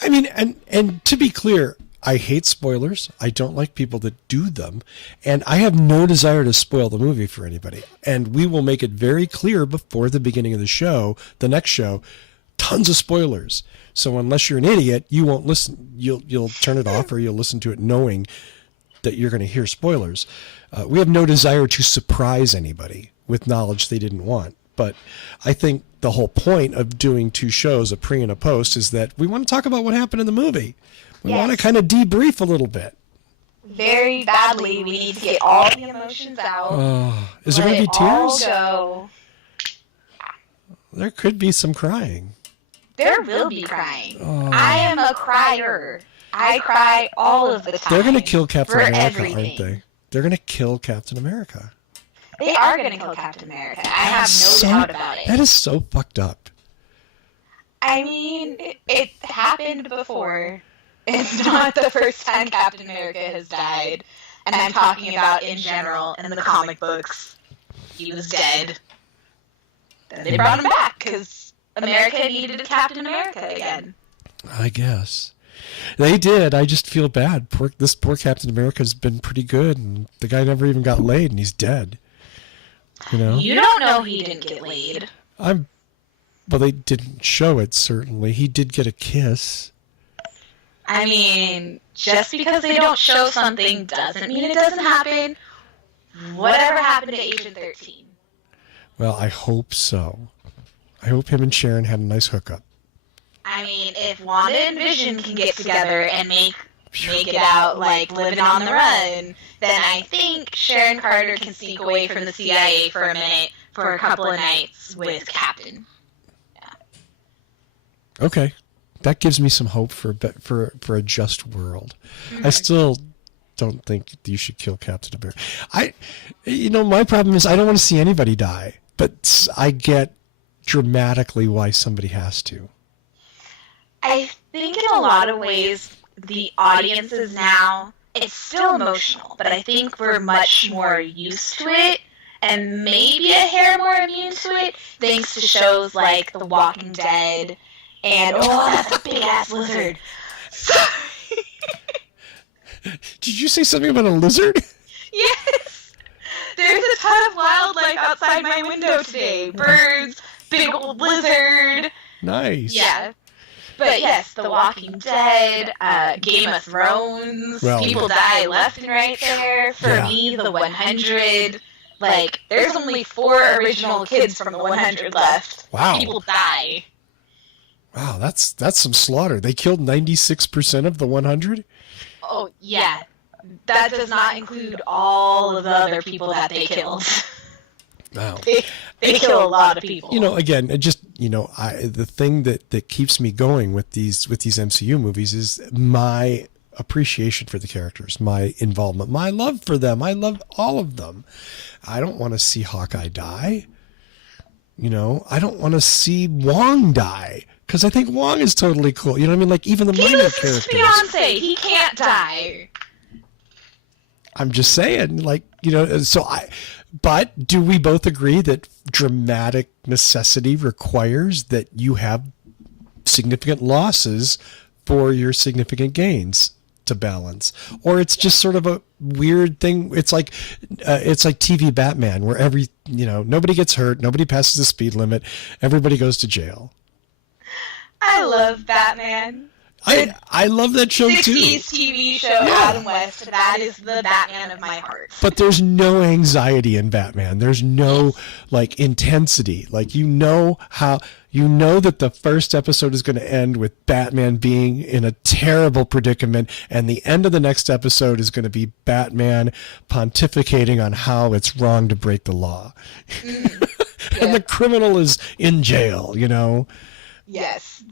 I mean, and to be clear, I hate spoilers. I don't like people that do them, and I have no desire to spoil the movie for anybody. And we will make it very clear before the beginning of the show, the next show, tons of spoilers. So unless you're an idiot, you won't listen. You'll turn it off, or you'll listen to it knowing that you're going to hear spoilers. We have no desire to surprise anybody with knowledge they didn't want. But I think the whole point of doing 2 shows, a pre and a post, is that we want to talk about what happened in the movie. We want to kind of debrief a little bit. Very badly, we need to get all the emotions out. Is there going to be tears? Go. There could be some crying. There will be crying. I am a crier. I cry all of the time. They're going to kill Captain America, everything. aren't they? They're going to kill Captain America. They are going to kill Captain America. I have no doubt about it. That is so fucked up. I mean, it happened before. It's not the first time Captain America has died. And I'm talking about in general, in the comic books. He was dead. Then they brought him back, because America needed a Captain America again. I guess. They did. I just feel bad. This poor Captain America's been pretty good, and the guy never even got laid, and he's dead. You know? You don't know he didn't get laid. Well, they didn't show it, certainly. He did get a kiss. I mean, just because they don't show something doesn't mean it doesn't happen. Whatever happened to Agent 13? Well, I hope so. I hope him and Sharon had a nice hookup. I mean, if Wanda and Vision can get together and make it out like living on the run, then I think Sharon Carter can sneak away from the CIA for a minute, for a couple of nights with Captain. Yeah. Okay. That gives me some hope for a just world. Mm-hmm. I still don't think you should kill Captain America. My problem is I don't want to see anybody die, but I get dramatically why somebody has to. I think in a lot of ways, the audiences now, it's still emotional, but I think we're much more used to it, and maybe a hair more immune to it, thanks to shows like The Walking Dead, and, that's a big-ass lizard. Sorry. Did you say something about a lizard? Yes! There's a ton of wildlife outside my window today. Birds, big old lizard. Nice. Yeah. But yes, The Walking Dead, Game of Thrones, people die left and right there. For me, The 100, there's only 4 original kids from The 100 left. Wow. People die. Wow, that's some slaughter. They killed 96% of the 100? Oh, yeah. that does not include all of the other people that they killed. Wow. They kill a lot of people. You know, again, it just, you know, the thing that keeps me going with these MCU movies is my appreciation for the characters, my involvement, my love for them. I love all of them. I don't want to see Hawkeye die. You know, I don't want to see Wong die because I think Wong is totally cool. You know what I mean? Like even the minor characters. He's Beyonce. He can't die. I'm just saying, like, you know, but do we both agree that dramatic necessity requires that you have significant losses for your significant gains to balance? Or it's just sort of a weird thing. It's like TV Batman, where nobody gets hurt, nobody passes the speed limit, everybody goes to jail. I love Batman. I love that show 60s too. 60s TV show, Adam West. That is the Batman of my heart. But there's no anxiety in Batman. There's no like intensity. Like you know that the first episode is going to end with Batman being in a terrible predicament, and the end of the next episode is going to be Batman pontificating on how it's wrong to break the law. And the criminal is in jail, you know? Yes,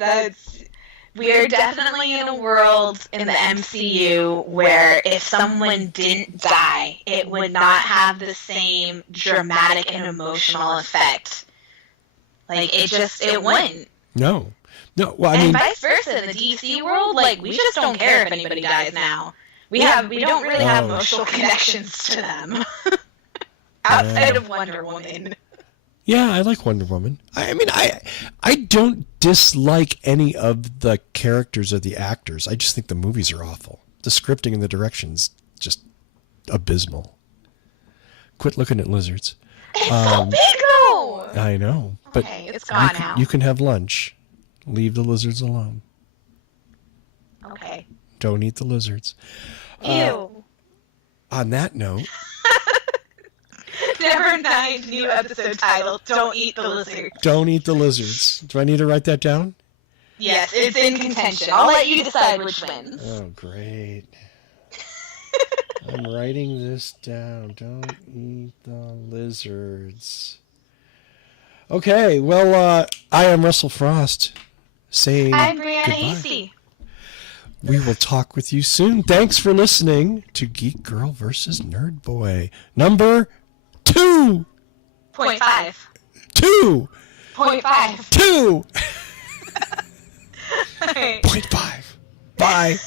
we are definitely in a world in the MCU where if someone didn't die, it would not have the same dramatic and emotional effect. Like, it wouldn't. No. Well, I and mean, vice versa in the DC world, like, we just don't care if anybody dies now. We don't really have emotional connections to them. Outside of Wonder Woman. Yeah, I like Wonder Woman. I mean, I don't dislike any of the characters or the actors. I just think the movies are awful. The scripting and the direction's just abysmal. Quit looking at lizards. It's so big, though! I know, but okay, it's gone now. You can have lunch. Leave the lizards alone. Okay. Don't eat the lizards. Ew. On that note... Never mind, new episode title, Don't Eat the Lizard. Don't eat the lizards. Do I need to write that down? Yes, it's in contention. I'll let you decide which wins. Oh, great. I'm writing this down. Don't eat the lizards. Okay, well, I am Russell Frost saying I'm Brianna goodbye. Hasty. We will talk with you soon. Thanks for listening to Geek Girl versus Nerd Boy. Number 2. 0.5. 2. 0.5. 2. All right. 0.5. Bye.